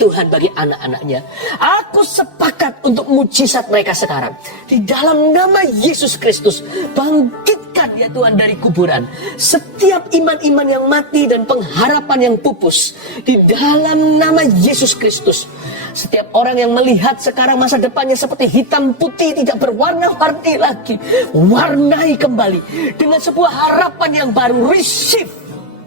Tuhan bagi anak-anaknya. Aku sepakat untuk mujizat mereka sekarang. Di dalam nama Yesus Kristus, bangkit bangkitkan ya Tuhan dari kuburan setiap iman-iman yang mati dan pengharapan yang pupus di dalam nama Yesus Kristus. Setiap orang yang melihat sekarang masa depannya seperti hitam putih, tidak berwarna-warni lagi, warnai kembali dengan sebuah harapan yang baru. Receive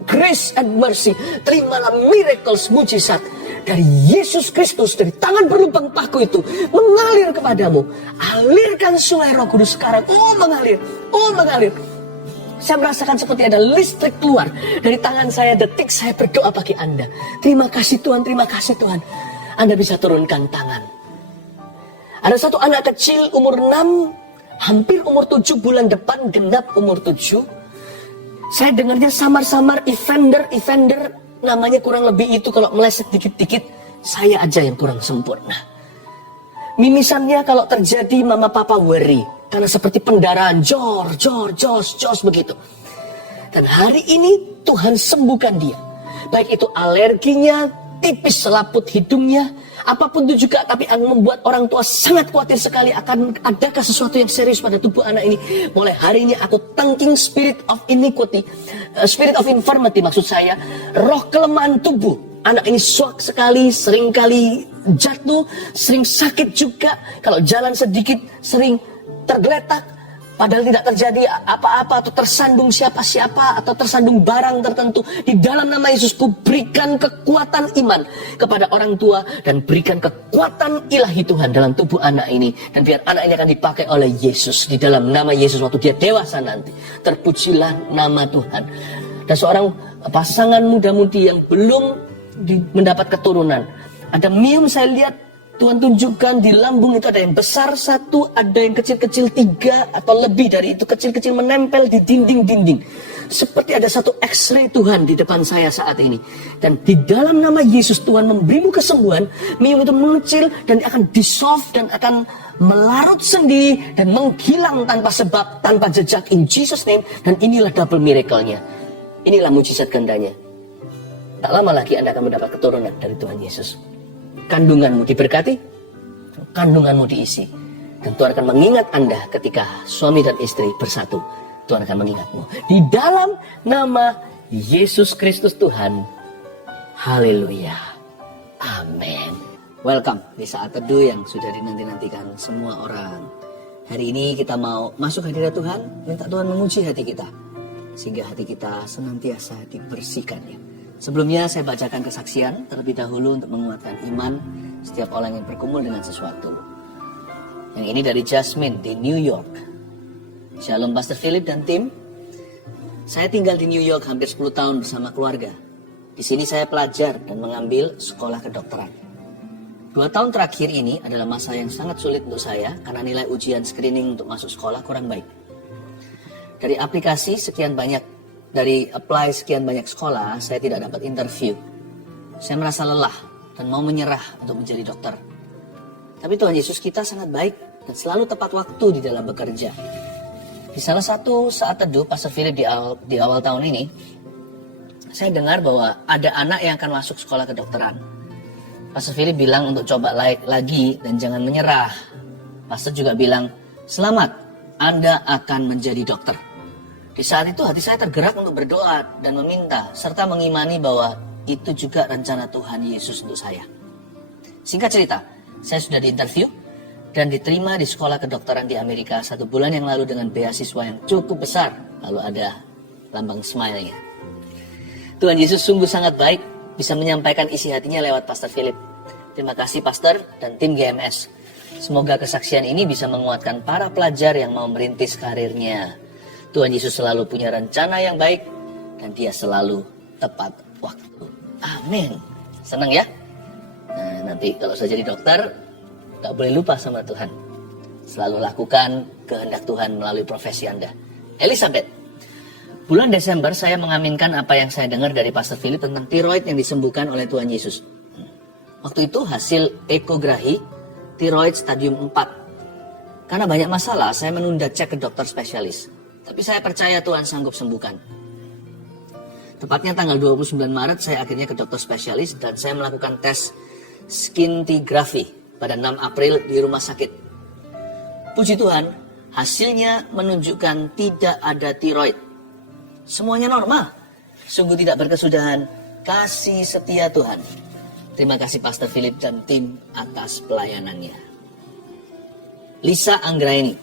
grace and mercy. Terimalah miracles, mujizat dari Yesus Kristus, dari tangan berlubang paku itu mengalir kepadamu. Alirkan sungai Roh Kudus sekarang. Oh mengalir. Saya merasakan seperti ada listrik keluar dari tangan saya detik saya berdoa bagi Anda. Terima kasih Tuhan, terima kasih Tuhan. Anda bisa turunkan tangan. Ada satu anak kecil umur 6, hampir umur 7 bulan depan, genap umur 7. Saya dengarnya samar-samar Evander, namanya kurang lebih itu kalau meleset dikit-dikit, saya aja yang kurang sempurna. Mimisannya kalau terjadi mama papa worry, karena seperti pendarahan, jos begitu. Dan hari ini Tuhan sembuhkan dia. Baik itu alerginya, tipis selaput hidungnya, apapun itu juga, tapi yang membuat orang tua sangat khawatir sekali akan adakah sesuatu yang serius pada tubuh anak ini. Mulai hari ini aku tangking spirit of iniquity, spirit of infirmity maksud saya, roh kelemahan tubuh. Anak ini suak sekali, sering kali jatuh, sering sakit juga, kalau jalan sedikit sering tergeletak. Padahal tidak terjadi apa-apa atau tersandung siapa-siapa atau tersandung barang tertentu. Di dalam nama Yesus ku berikan kekuatan iman kepada orang tua dan berikan kekuatan ilahi Tuhan dalam tubuh anak ini. Dan biar anak ini akan dipakai oleh Yesus di dalam nama Yesus waktu dia dewasa nanti. Terpujilah nama Tuhan. Dan seorang pasangan muda-mudi yang belum mendapat keturunan. Ada mium saya lihat Tuhan tunjukkan di lambung itu ada yang besar 1, ada yang kecil-kecil 3 atau lebih dari itu, kecil-kecil menempel di dinding-dinding. Seperti ada satu X-ray Tuhan di depan saya saat ini. Dan di dalam nama Yesus Tuhan memberimu kesembuhan, mium itu mengecil dan akan dissolve dan akan melarut sendiri dan menghilang tanpa sebab, tanpa jejak in Jesus name. Dan inilah double miracle-nya. Inilah mujizat gandanya. Tak lama lagi Anda akan mendapat keturunan dari Tuhan Yesus. Kandunganmu diberkati, kandunganmu diisi, dan Tuhan akan mengingat Anda ketika suami dan istri bersatu. Tuhan akan mengingatmu di dalam nama Yesus Kristus Tuhan. Haleluya, amin. Welcome di saat teduh yang sudah dinanti-nantikan semua orang. Hari ini kita mau masuk hadirat Tuhan, minta Tuhan menguji hati kita sehingga hati kita senantiasa dibersihkannya. Sebelumnya saya bacakan kesaksian terlebih dahulu untuk menguatkan iman setiap orang yang bergumul dengan sesuatu. Yang ini dari Jasmine di New York. Shalom Pastor Philip dan tim. Saya tinggal di New York hampir 10 tahun bersama keluarga. Di sini saya pelajar dan mengambil sekolah kedokteran. 2 tahun terakhir ini adalah masa yang sangat sulit untuk saya karena nilai ujian screening untuk masuk sekolah kurang baik. Dari aplikasi sekian banyak sekolah, saya tidak dapat interview. Saya merasa lelah dan mau menyerah untuk menjadi dokter. Tapi Tuhan Yesus kita sangat baik dan selalu tepat waktu di dalam bekerja. Di salah satu saat teduh Pastor Philip di awal tahun ini, saya dengar bahwa ada anak yang akan masuk sekolah kedokteran. Pastor Philip bilang untuk coba lagi dan jangan menyerah. Pastor juga bilang, selamat, Anda akan menjadi dokter. Di saat itu hati saya tergerak untuk berdoa dan meminta, serta mengimani bahwa itu juga rencana Tuhan Yesus untuk saya. Singkat cerita, saya sudah diinterview dan diterima di sekolah kedokteran di Amerika 1 bulan yang lalu dengan beasiswa yang cukup besar. Lalu ada lambang smile-nya. Tuhan Yesus sungguh sangat baik, bisa menyampaikan isi hatinya lewat Pastor Philip. Terima kasih Pastor dan tim GMS. Semoga kesaksian ini bisa menguatkan para pelajar yang mau merintis karirnya. Tuhan Yesus selalu punya rencana yang baik dan dia selalu tepat waktu. Amin. Senang ya? Nah, nanti kalau saya jadi dokter, tak boleh lupa sama Tuhan. Selalu lakukan kehendak Tuhan melalui profesi Anda. Elizabeth, bulan Desember saya mengaminkan apa yang saya dengar dari Pastor Philip tentang tiroid yang disembuhkan oleh Tuhan Yesus. Waktu itu hasil ekografi tiroid stadium 4. Karena banyak masalah, saya menunda cek ke dokter spesialis. Tapi saya percaya Tuhan sanggup sembuhkan. Tepatnya tanggal 29 Maret saya akhirnya ke dokter spesialis dan saya melakukan tes scintigraphy pada 6 April di rumah sakit. Puji Tuhan, Hasilnya menunjukkan tidak ada tiroid. Semuanya normal. Sungguh tidak berkesudahan. Kasih setia Tuhan. Terima kasih Pastor Philip dan tim atas pelayanannya. Lisa Anggraini.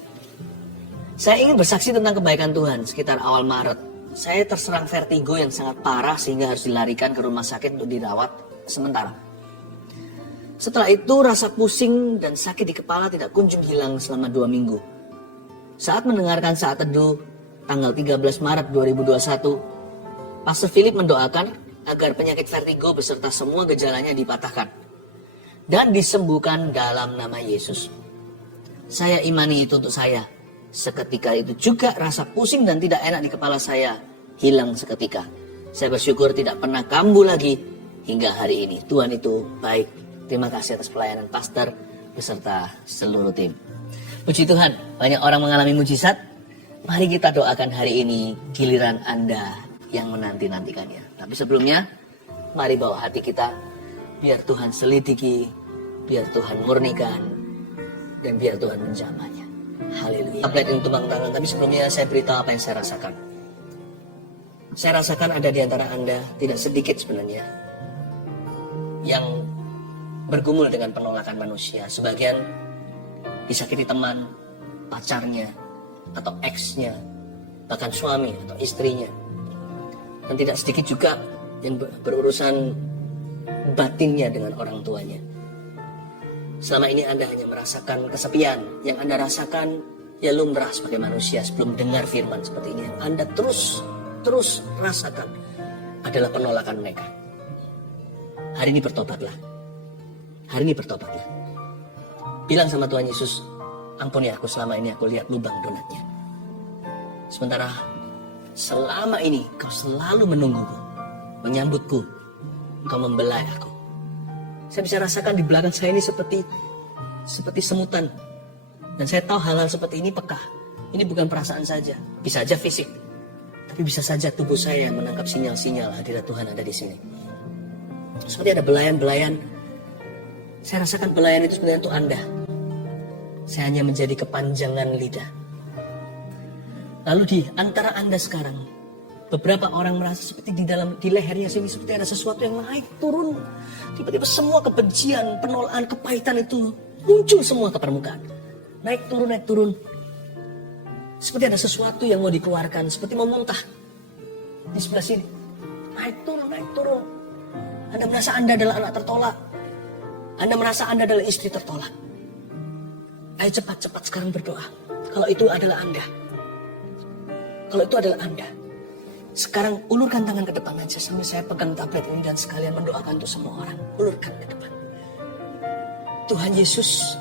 Saya ingin bersaksi tentang kebaikan Tuhan. Sekitar awal Maret, saya terserang vertigo yang sangat parah sehingga harus dilarikan ke rumah sakit untuk dirawat sementara. Setelah itu rasa pusing dan sakit di kepala tidak kunjung hilang selama 2 minggu. Saat mendengarkan Saat Teduh tanggal 13 Maret 2021, Pastor Philip mendoakan agar penyakit vertigo beserta semua gejalanya dipatahkan dan disembuhkan dalam nama Yesus. Saya imani itu untuk saya. Seketika itu juga rasa pusing dan tidak enak di kepala saya hilang seketika. Saya bersyukur tidak pernah kambuh lagi hingga hari ini. Tuhan itu baik. Terima kasih atas pelayanan pastor beserta seluruh tim. Puji Tuhan, banyak orang mengalami mujizat. Mari kita doakan hari ini giliran Anda yang menanti-nantikannya. Tapi sebelumnya, mari bawa hati kita, biar Tuhan selidiki, biar Tuhan murnikan, dan biar Tuhan menjamahnya. Haleluya. Tablet ini tumbang tangan, tapi sebelumnya saya beritahu apa yang saya rasakan. Saya rasakan ada di antara Anda, tidak sedikit sebenarnya, yang bergumul dengan penolakan manusia. Sebagian disakiti teman, pacarnya, atau ex-nya, bahkan suami atau istrinya. Dan tidak sedikit juga yang berurusan batinnya dengan orang tuanya. Selama ini Anda hanya merasakan kesepian. Yang Anda rasakan ya lumrah sebagai manusia sebelum dengar firman seperti ini. Yang Anda terus rasakan adalah penolakan mereka. Hari ini bertobatlah. Hari ini bertobatlah. Bilang sama Tuhan Yesus, ampuni aku, selama ini aku lihat lubang donatnya. Sementara selama ini kau selalu menungguku, menyambutku, kau membelai aku. Saya bisa rasakan di belakang saya ini seperti semutan. Dan saya tahu hal-hal seperti ini peka. Ini bukan perasaan saja, bisa saja fisik. Tapi bisa saja tubuh saya yang menangkap sinyal-sinyal hadirat Tuhan ada di sini. Seperti ada belayan-belayan. Saya rasakan belayan itu sebenarnya untuk Anda. Saya hanya menjadi kepanjangan lidah. Lalu di antara Anda sekarang, beberapa orang merasa seperti di lehernya sini seperti ada sesuatu yang naik turun. Tiba-tiba semua kebencian, penolakan, kepahitan itu muncul semua ke permukaan. Naik turun. Seperti ada sesuatu yang mau dikeluarkan, seperti mau muntah. Di sebelah sini. Naik turun. Anda merasa Anda adalah anak tertolak. Anda merasa Anda adalah istri tertolak. Ayo cepat sekarang berdoa. Kalau itu adalah Anda. Sekarang ulurkan tangan ke depan aja sambil saya pegang tablet ini dan sekalian mendoakan untuk semua orang. Ulurkan ke depan. Tuhan Yesus.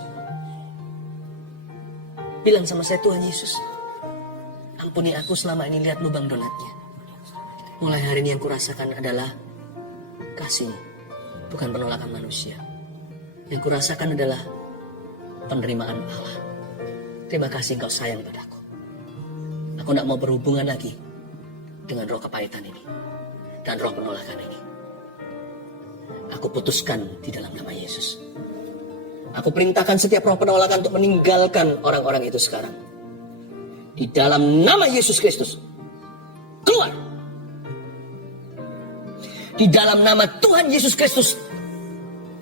Bilang sama saya, Tuhan Yesus, ampuni aku selama ini lihat lubang donatnya. Mulai hari ini yang kurasakan adalah kasih, bukan penolakan manusia. Yang kurasakan adalah penerimaan Allah. Terima kasih Engkau sayang padaku. Aku tidak mau berhubungan lagi dengan roh kepahitan ini dan roh penolakan ini. Aku putuskan di dalam nama Yesus. Aku perintahkan setiap roh penolakan untuk meninggalkan orang-orang itu sekarang. Di dalam nama Yesus Kristus. Keluar. Di dalam nama Tuhan Yesus Kristus.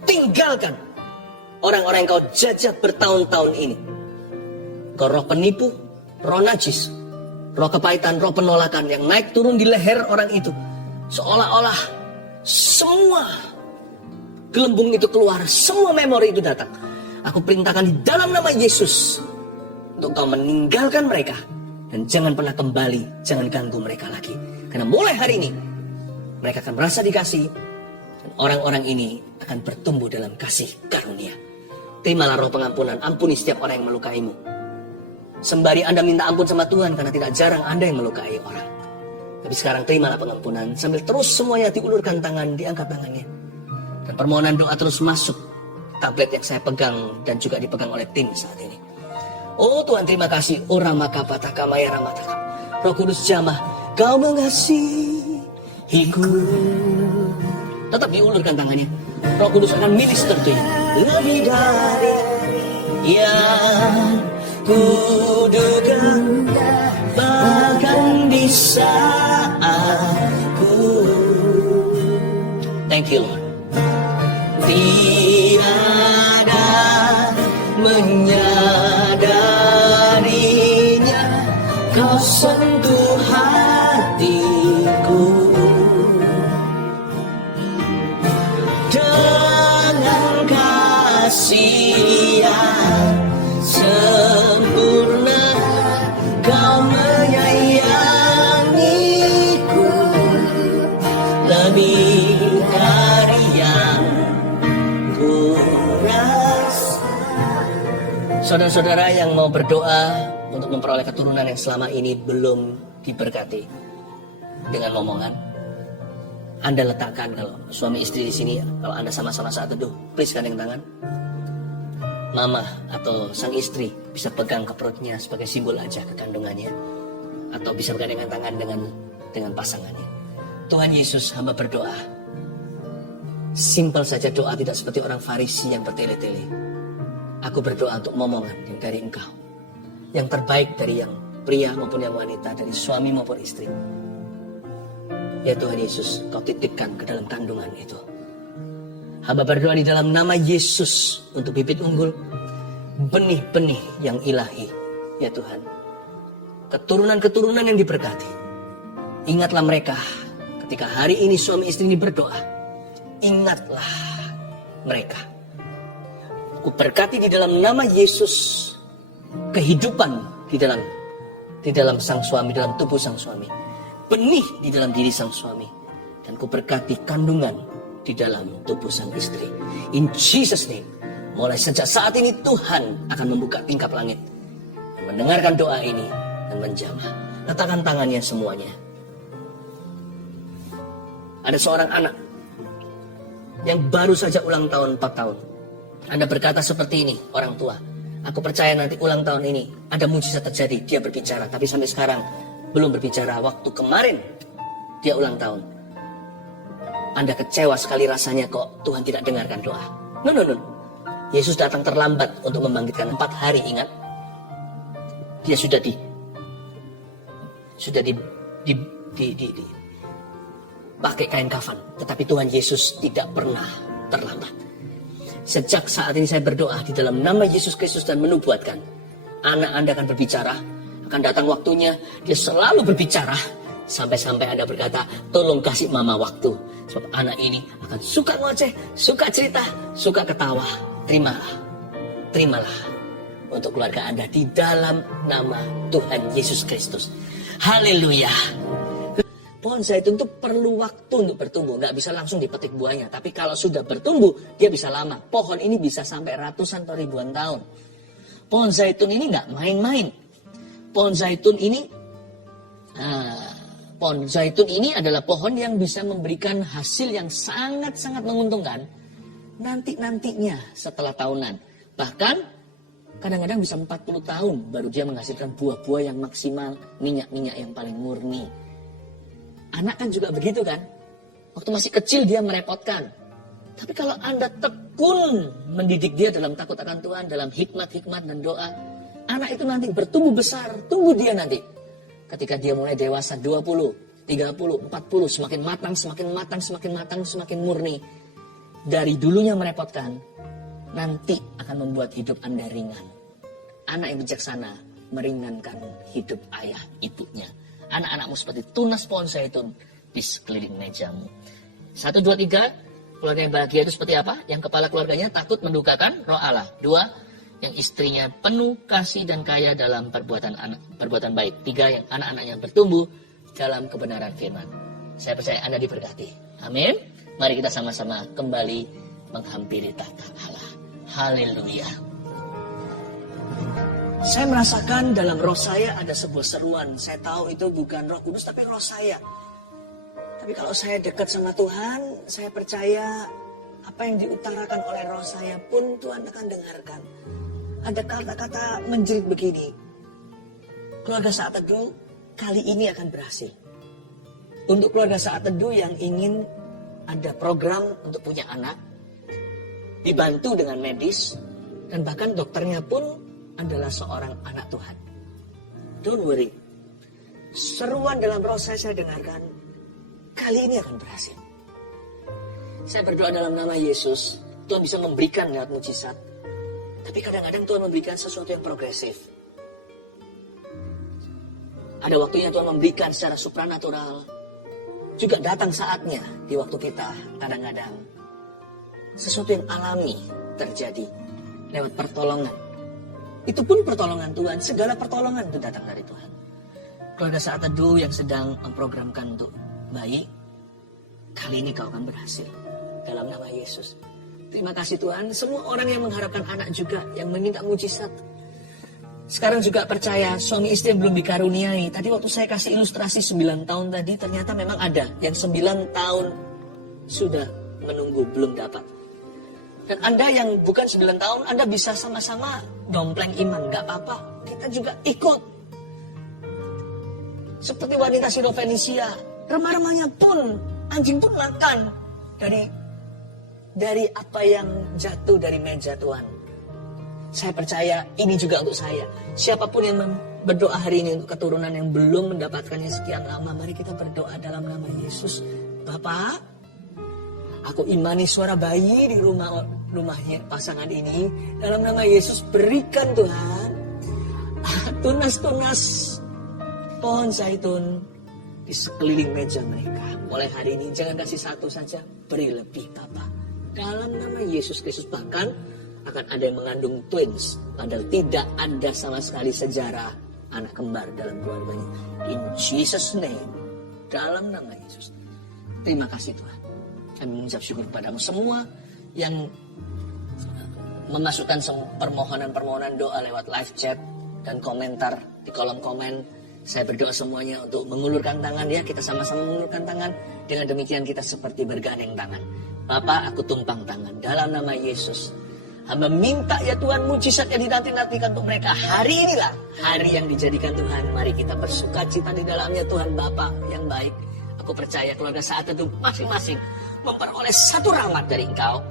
Tinggalkan orang-orang yang kau jajah bertahun-tahun ini. Kau roh penipu, roh najis, roh kepahitan, roh penolakan yang naik turun di leher orang itu. Seolah-olah semua gelembung itu keluar, semua memori itu datang. Aku perintahkan di dalam nama Yesus untuk kau meninggalkan mereka. Dan jangan pernah kembali, jangan ganggu mereka lagi. Karena mulai hari ini mereka akan merasa dikasih. Dan orang-orang ini akan bertumbuh dalam kasih karunia. Terimalah roh pengampunan, ampuni setiap orang yang melukaimu. Sembari Anda minta ampun sama Tuhan, karena tidak jarang Anda yang melukai orang. Tapi sekarang terimalah pengampunan, sambil terus semuanya diulurkan tangan, diangkat tangannya. Dan permohonan doa terus masuk tablet yang saya pegang dan juga dipegang oleh tim saat ini. Oh Tuhan, terima kasih. Oh Ramakapataka Maya Ramataka. Roh Kudus jamah, kau mengasihiku. Tetap diulurkan tangannya. Roh Kudus akan minister to you. Lebih dari yang kuduga bahkan di saatku. Thank you Lord. Tiada menyadarinya, kau sentuh hatiku dengan kasih yang sempurna. Kau menyayangiku lebih dari yang ku rasa. Saudara-saudara yang mau berdoa untuk memperoleh keturunan yang selama ini belum diberkati dengan omongan, Anda letakkan, kalau suami istri di sini, kalau Anda sama-sama saat teduh, please gandeng tangan. Mama atau sang istri bisa pegang ke perutnya sebagai simbol aja kekandungannya, atau bisa bergandengan tangan dengan pasangannya. Tuhan Yesus, hamba berdoa. Simpel saja doa, tidak seperti orang Farisi yang bertele-tele. Aku berdoa untuk momongan yang dari Engkau, yang terbaik dari yang pria maupun yang wanita, dari suami maupun istri. Ya Tuhan Yesus, Kau titipkan ke dalam kandungan itu. Hamba berdoa di dalam nama Yesus untuk bibit unggul, benih-benih yang ilahi. Ya Tuhan, keturunan-keturunan yang diberkati. Ingatlah mereka ketika hari ini suami istri ini berdoa. Ingatlah mereka. Ku berkati di dalam nama Yesus kehidupan di dalam sang suami, dalam tubuh sang suami. Benih di dalam diri sang suami. Dan ku berkati kandungan di dalam tubuh sang istri. In Jesus name. Mulai sejak saat ini Tuhan akan membuka tingkap langit dan mendengarkan doa ini dan menjamah. Letakkan tangannya semuanya. Ada seorang anak yang baru saja ulang tahun 4 tahun. Anda berkata seperti ini, orang tua. Aku percaya nanti ulang tahun ini ada mujizat terjadi. Dia berbicara, tapi sampai sekarang belum berbicara. Waktu kemarin dia ulang tahun. Anda kecewa sekali rasanya kok Tuhan tidak dengarkan doa. No. Yesus datang terlambat untuk membangkitkan 4 hari, ingat. Dia sudah pakai kain kafan, tetapi Tuhan Yesus tidak pernah terlambat. Sejak saat ini saya berdoa di dalam nama Yesus Kristus dan menubuatkan, anak Anda akan berbicara, akan datang waktunya, dia selalu berbicara, sampai-sampai Anda berkata, tolong kasih mama waktu, sebab anak ini akan suka ngoceh, suka cerita, suka ketawa. Terimalah untuk keluarga Anda di dalam nama Tuhan Yesus Kristus. Haleluya. Pohon zaitun itu perlu waktu untuk bertumbuh. Nggak bisa langsung dipetik buahnya. Tapi kalau sudah bertumbuh, dia bisa lama. Pohon ini bisa sampai ratusan atau ribuan tahun. Pohon zaitun ini nggak main-main. Pohon zaitun ini adalah pohon yang bisa memberikan hasil yang sangat-sangat menguntungkan. Nantinya setelah tahunan. Bahkan kadang-kadang bisa 40 tahun baru dia menghasilkan buah-buah yang maksimal. Minyak-minyak yang paling murni. Anak kan juga begitu kan. Waktu masih kecil dia merepotkan. Tapi kalau Anda tekun mendidik dia dalam takut akan Tuhan, dalam hikmat-hikmat dan doa, anak itu nanti bertumbuh besar. Tunggu dia nanti. Ketika dia mulai dewasa 20, 30, 40, semakin matang, semakin murni. Dari dulunya merepotkan, nanti akan membuat hidup Anda ringan. Anak yang bijaksana meringankan hidup ayah ibunya. Anak-anakmu seperti tunas pohon zaitun di sekeliling mejamu. 1, 2, 3, keluarga yang bahagia itu seperti apa? Yang kepala keluarganya takut mendukakan roh Allah. 2, yang istrinya penuh kasih dan kaya dalam perbuatan baik. 3, yang anak-anaknya bertumbuh dalam kebenaran firman. Saya percaya Anda diberkati. Amin. Mari kita sama-sama kembali menghampiri tahta Allah. Haleluya. Saya merasakan dalam roh saya ada sebuah seruan. Saya tahu itu bukan Roh Kudus tapi roh saya. Tapi kalau saya dekat sama Tuhan, saya percaya apa yang diutarakan oleh roh saya pun Tuhan akan dengarkan. Ada kata-kata menjerit begini. Keluarga Saat Teduh kali ini akan berhasil. Untuk keluarga Saat Teduh yang ingin ada program untuk punya anak, dibantu dengan medis, dan bahkan dokternya pun adalah seorang anak Tuhan. Don't worry. Seruan dalam roh saya dengarkan, kali ini akan berhasil. Saya berdoa dalam nama Yesus, Tuhan bisa memberikan lewat mujizat. Tapi kadang-kadang Tuhan memberikan sesuatu yang progresif. Ada waktunya Tuhan memberikan secara supranatural. Juga datang saatnya di waktu kita kadang-kadang sesuatu yang alami terjadi lewat pertolongan. Itu pun pertolongan Tuhan, segala pertolongan itu datang dari Tuhan. Keluarga Saat Teduh yang sedang memprogramkan untuk bayi, kali ini kau akan berhasil dalam nama Yesus. Terima kasih Tuhan, semua orang yang mengharapkan anak juga, yang meminta mujizat. Sekarang juga percaya suami istri yang belum dikaruniai. Tadi waktu saya kasih ilustrasi 9 tahun tadi, ternyata memang ada yang 9 tahun sudah menunggu belum dapat. Dan Anda yang bukan 9 tahun, Anda bisa sama-sama dompleng iman, gak apa-apa. Kita juga ikut. Seperti wanita Sirofenisia, remah-remahnya pun, anjing pun makan dari apa yang jatuh dari meja Tuhan. Saya percaya ini juga untuk saya. Siapapun yang berdoa hari ini untuk keturunan yang belum mendapatkannya sekian lama, mari kita berdoa dalam nama Yesus. Bapak, aku imani suara bayi di rumahnya pasangan ini. Dalam nama Yesus berikan Tuhan tunas-tunas pohon zaitun di sekeliling meja mereka. Mulai hari ini jangan kasih satu saja, beri lebih Bapak. Dalam nama Yesus Kristus, bahkan akan ada yang mengandung twins, padahal tidak ada sama sekali sejarah anak kembar dalam keluarganya. In Jesus name, dalam nama Yesus. Terima kasih Tuhan. Kami mengucap syukur kepadamu semua yang memasukkan permohonan-permohonan doa lewat live chat dan komentar di kolom komen. Saya berdoa semuanya untuk mengulurkan tangan ya, kita sama-sama mengulurkan tangan. Dengan demikian kita seperti bergandeng tangan. Bapak, aku tumpang tangan dalam nama Yesus. Hamba minta ya Tuhan mujizat yang dinanti-nantikan untuk mereka. Hari inilah hari yang dijadikan Tuhan. Mari kita bersuka cita di dalamnya Tuhan Bapa yang baik. Aku percaya keluarga Saat Teduh masing-masing memperoleh satu rahmat dari Engkau.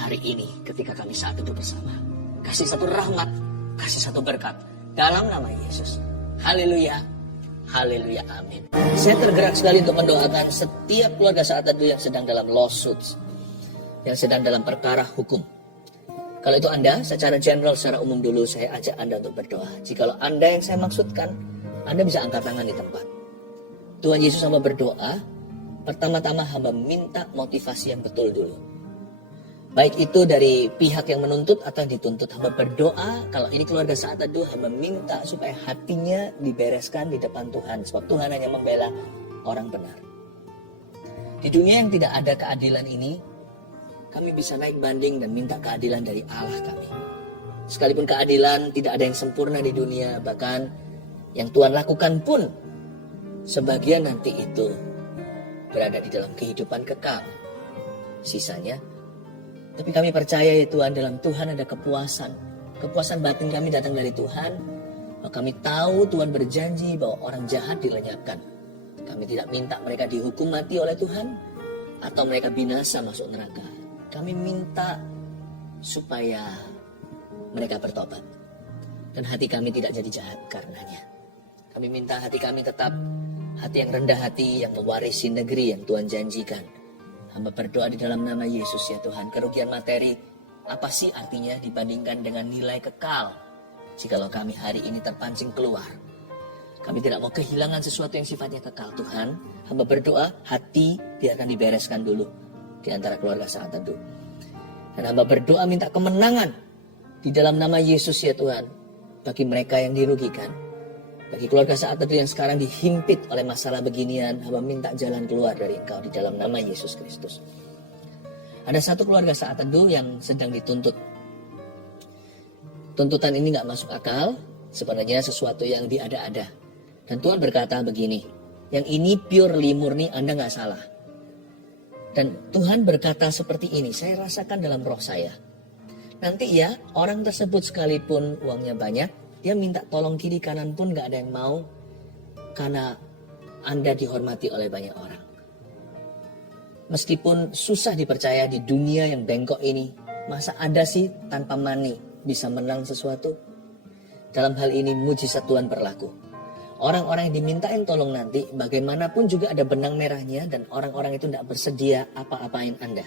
Hari ini ketika kami Saat Teduh bersama. Kasih satu rahmat, kasih satu berkat. Dalam nama Yesus. Haleluya. Haleluya. Amin. Saya tergerak sekali untuk mendoakan setiap keluarga Saat Teduh yang sedang dalam lawsuits, yang sedang dalam perkara hukum. Kalau itu Anda, secara general, secara umum dulu saya ajak Anda untuk berdoa. Jikalau Anda yang saya maksudkan, Anda bisa angkat tangan di tempat. Tuhan Yesus, hamba berdoa, pertama-tama hamba minta motivasi yang betul dulu. Baik itu dari pihak yang menuntut atau yang dituntut, hamba berdoa, kalau ini keluarga Saat Teduh, hamba minta supaya hatinya dibereskan di depan Tuhan. Sebab Tuhan hanya membela orang benar. Di dunia yang tidak ada keadilan ini, kami bisa naik banding dan minta keadilan dari Allah kami. Sekalipun keadilan tidak ada yang sempurna di dunia, bahkan yang Tuhan lakukan pun sebagian nanti itu berada di dalam kehidupan kekal. Sisanya, tapi kami percaya ya Tuhan, dalam Tuhan ada kepuasan. Kepuasan batin kami datang dari Tuhan. Kami tahu Tuhan berjanji bahwa orang jahat dilenyapkan. Kami tidak minta mereka dihukum mati oleh Tuhan atau mereka binasa masuk neraka. Kami minta supaya mereka bertobat. Dan hati kami tidak jadi jahat karenanya. Kami minta hati kami tetap hati yang rendah hati, yang mewarisi negeri yang Tuhan janjikan. Hamba berdoa di dalam nama Yesus ya Tuhan. Kerugian materi, apa sih artinya dibandingkan dengan nilai kekal? Jikalau kami hari ini terpancing keluar. Kami tidak mau kehilangan sesuatu yang sifatnya kekal Tuhan. Hamba berdoa, hati biarkan dibereskan dulu di antara keluarga Saat Teduh. Dan hamba berdoa minta kemenangan di dalam nama Yesus ya Tuhan. Bagi mereka yang dirugikan. Bagi keluarga Saat Teduh yang sekarang dihimpit oleh masalah beginian, hamba minta jalan keluar dari Engkau di dalam nama Yesus Kristus. Ada satu keluarga Saat Teduh yang sedang dituntut. Tuntutan ini gak masuk akal, sebenarnya sesuatu yang diada-ada. Dan Tuhan berkata begini, yang ini purely murni, Anda gak salah. Dan Tuhan berkata seperti ini, saya rasakan dalam roh saya. Nanti ya, orang tersebut sekalipun uangnya banyak, dia minta tolong kiri kanan pun gak ada yang mau. Karena Anda dihormati oleh banyak orang. Meskipun susah dipercaya di dunia yang bengkok ini, masa ada sih tanpa money? bisa menang sesuatu? Dalam hal ini mujizat Tuhan berlaku. Orang-orang yang dimintain tolong nanti, bagaimanapun juga ada benang merahnya dan orang-orang itu tidak bersedia apa-apain Anda.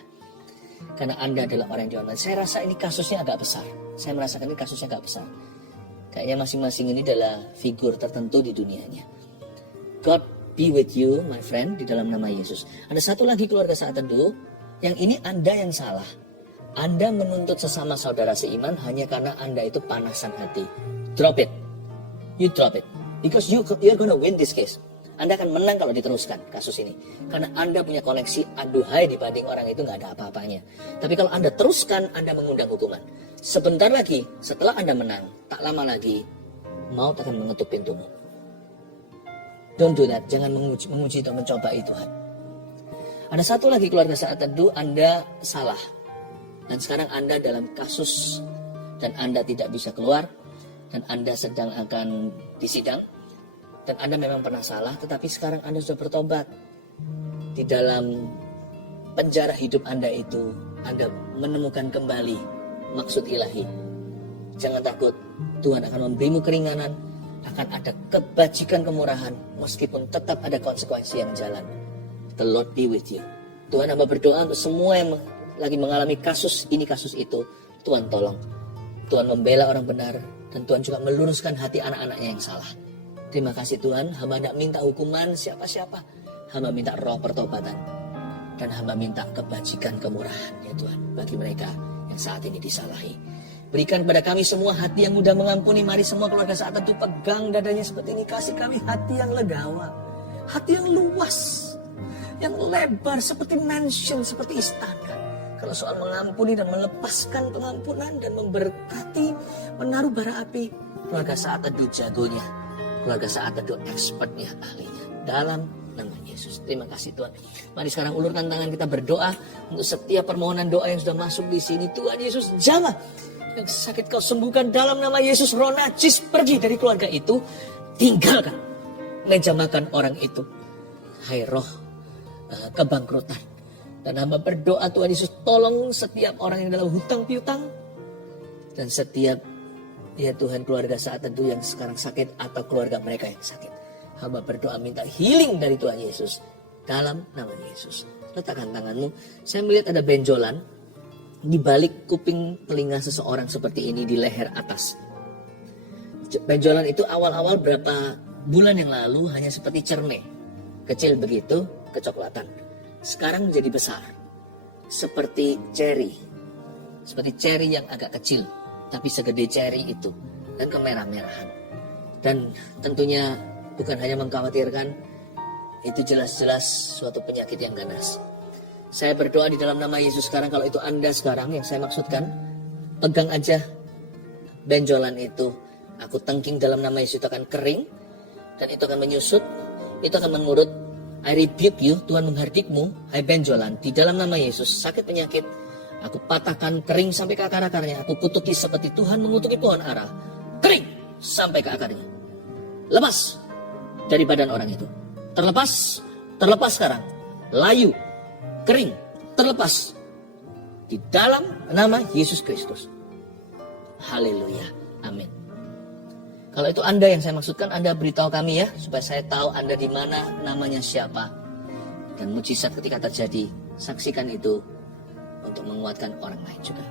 Karena Anda adalah orang yang diamankan. Saya rasa ini kasusnya agak besar. Saya merasakan ini kasusnya agak besar. Kayaknya masing-masing ini adalah figur tertentu di dunianya. God be with you, my friend, di dalam nama Yesus. Ada satu lagi keluarga saat teduh, yang ini Anda yang salah. Anda menuntut sesama saudara seiman hanya karena Anda itu panasan hati. Drop it. You drop it. Because you're gonna win this case. Anda akan menang kalau diteruskan kasus ini. Karena Anda punya koneksi aduhai dibanding orang itu nggak ada apa-apanya. Tapi kalau Anda teruskan, Anda mengundang hukuman. Sebentar lagi, setelah Anda menang, tak lama lagi, maut akan mengetuk pintumu. Don't do that. Jangan menguji atau mencobai Tuhan. Ada satu lagi keluarga saat teduh, Anda salah. Dan sekarang Anda dalam kasus dan Anda tidak bisa keluar. Dan Anda sedang akan disidang. Dan Anda memang pernah salah, tetapi sekarang Anda sudah bertobat. Di dalam penjara hidup Anda itu, Anda menemukan kembali maksud ilahi. Jangan takut, Tuhan akan memberimu keringanan, akan ada kebajikan kemurahan, meskipun tetap ada konsekuensi yang jalan. The Lord be with you. Tuhan hamba berdoa untuk semua yang lagi mengalami kasus ini, kasus itu. Tuhan tolong. Tuhan membela orang benar, dan Tuhan juga meluruskan hati anak-anaknya yang salah. Terima kasih Tuhan, hamba tidak minta hukuman siapa-siapa. Hamba minta roh pertobatan. Dan hamba minta kebajikan kemurahan ya Tuhan, bagi mereka yang saat ini disalahi. Berikan kepada kami semua hati yang mudah mengampuni. Mari semua keluarga saat itu pegang dadanya seperti ini. Kasih kami hati yang legawa. Hati yang luas. Yang lebar seperti mansion, seperti istana. Kalau soal mengampuni dan melepaskan pengampunan dan memberkati, menaruh bara api. Keluarga saat teduh jagonya. Keluarga saat teduh expertnya, ahlinya. Dalam nama Yesus. Terima kasih Tuhan. Mari sekarang ulurkan tangan kita berdoa. Untuk setiap permohonan doa yang sudah masuk di sini. Tuhan Yesus jamah. Yang sakit kau sembuhkan dalam nama Yesus. Roh najis pergi dari keluarga itu. Tinggalkan meja makan orang itu. Hai roh kebangkrutan. Dan hamba berdoa Tuhan Yesus tolong setiap orang yang dalam hutang piutang. Dan setiap ya Tuhan keluarga saat teduh yang sekarang sakit atau keluarga mereka yang sakit. Hamba berdoa minta healing dari Tuhan Yesus. Dalam nama Yesus. Letakkan tanganmu. Saya melihat ada benjolan. Di balik kuping telinga seseorang seperti ini di leher atas. Benjolan itu awal-awal berapa bulan yang lalu hanya seperti cermai. Kecil begitu, kecoklatan. Sekarang menjadi besar. Seperti cherry. Seperti cherry yang agak kecil. Tapi segede cherry itu. Dan kemerah-merahan. Dan tentunya bukan hanya mengkhawatirkan. Itu jelas-jelas suatu penyakit yang ganas. Saya berdoa di dalam nama Yesus sekarang. Kalau itu Anda sekarang yang saya maksudkan. Pegang aja benjolan itu. Aku tengking dalam nama Yesus itu akan kering. Dan itu akan menyusut. Itu akan mengurut. I rebuke you, Tuhan menghardikmu, hai benjolan, di dalam nama Yesus, sakit penyakit, aku patahkan kering sampai ke akar-akarnya, aku kutuki seperti Tuhan mengutuki pohon ara, kering sampai ke akarnya. Lepas dari badan orang itu. Terlepas sekarang, layu, kering, terlepas. Di dalam nama Yesus Kristus. Haleluya, amin. Kalau itu Anda yang saya maksudkan, Anda beritahu kami ya, supaya saya tahu Anda di mana, namanya siapa. Dan mujizat ketika terjadi, saksikan itu untuk menguatkan orang lain juga.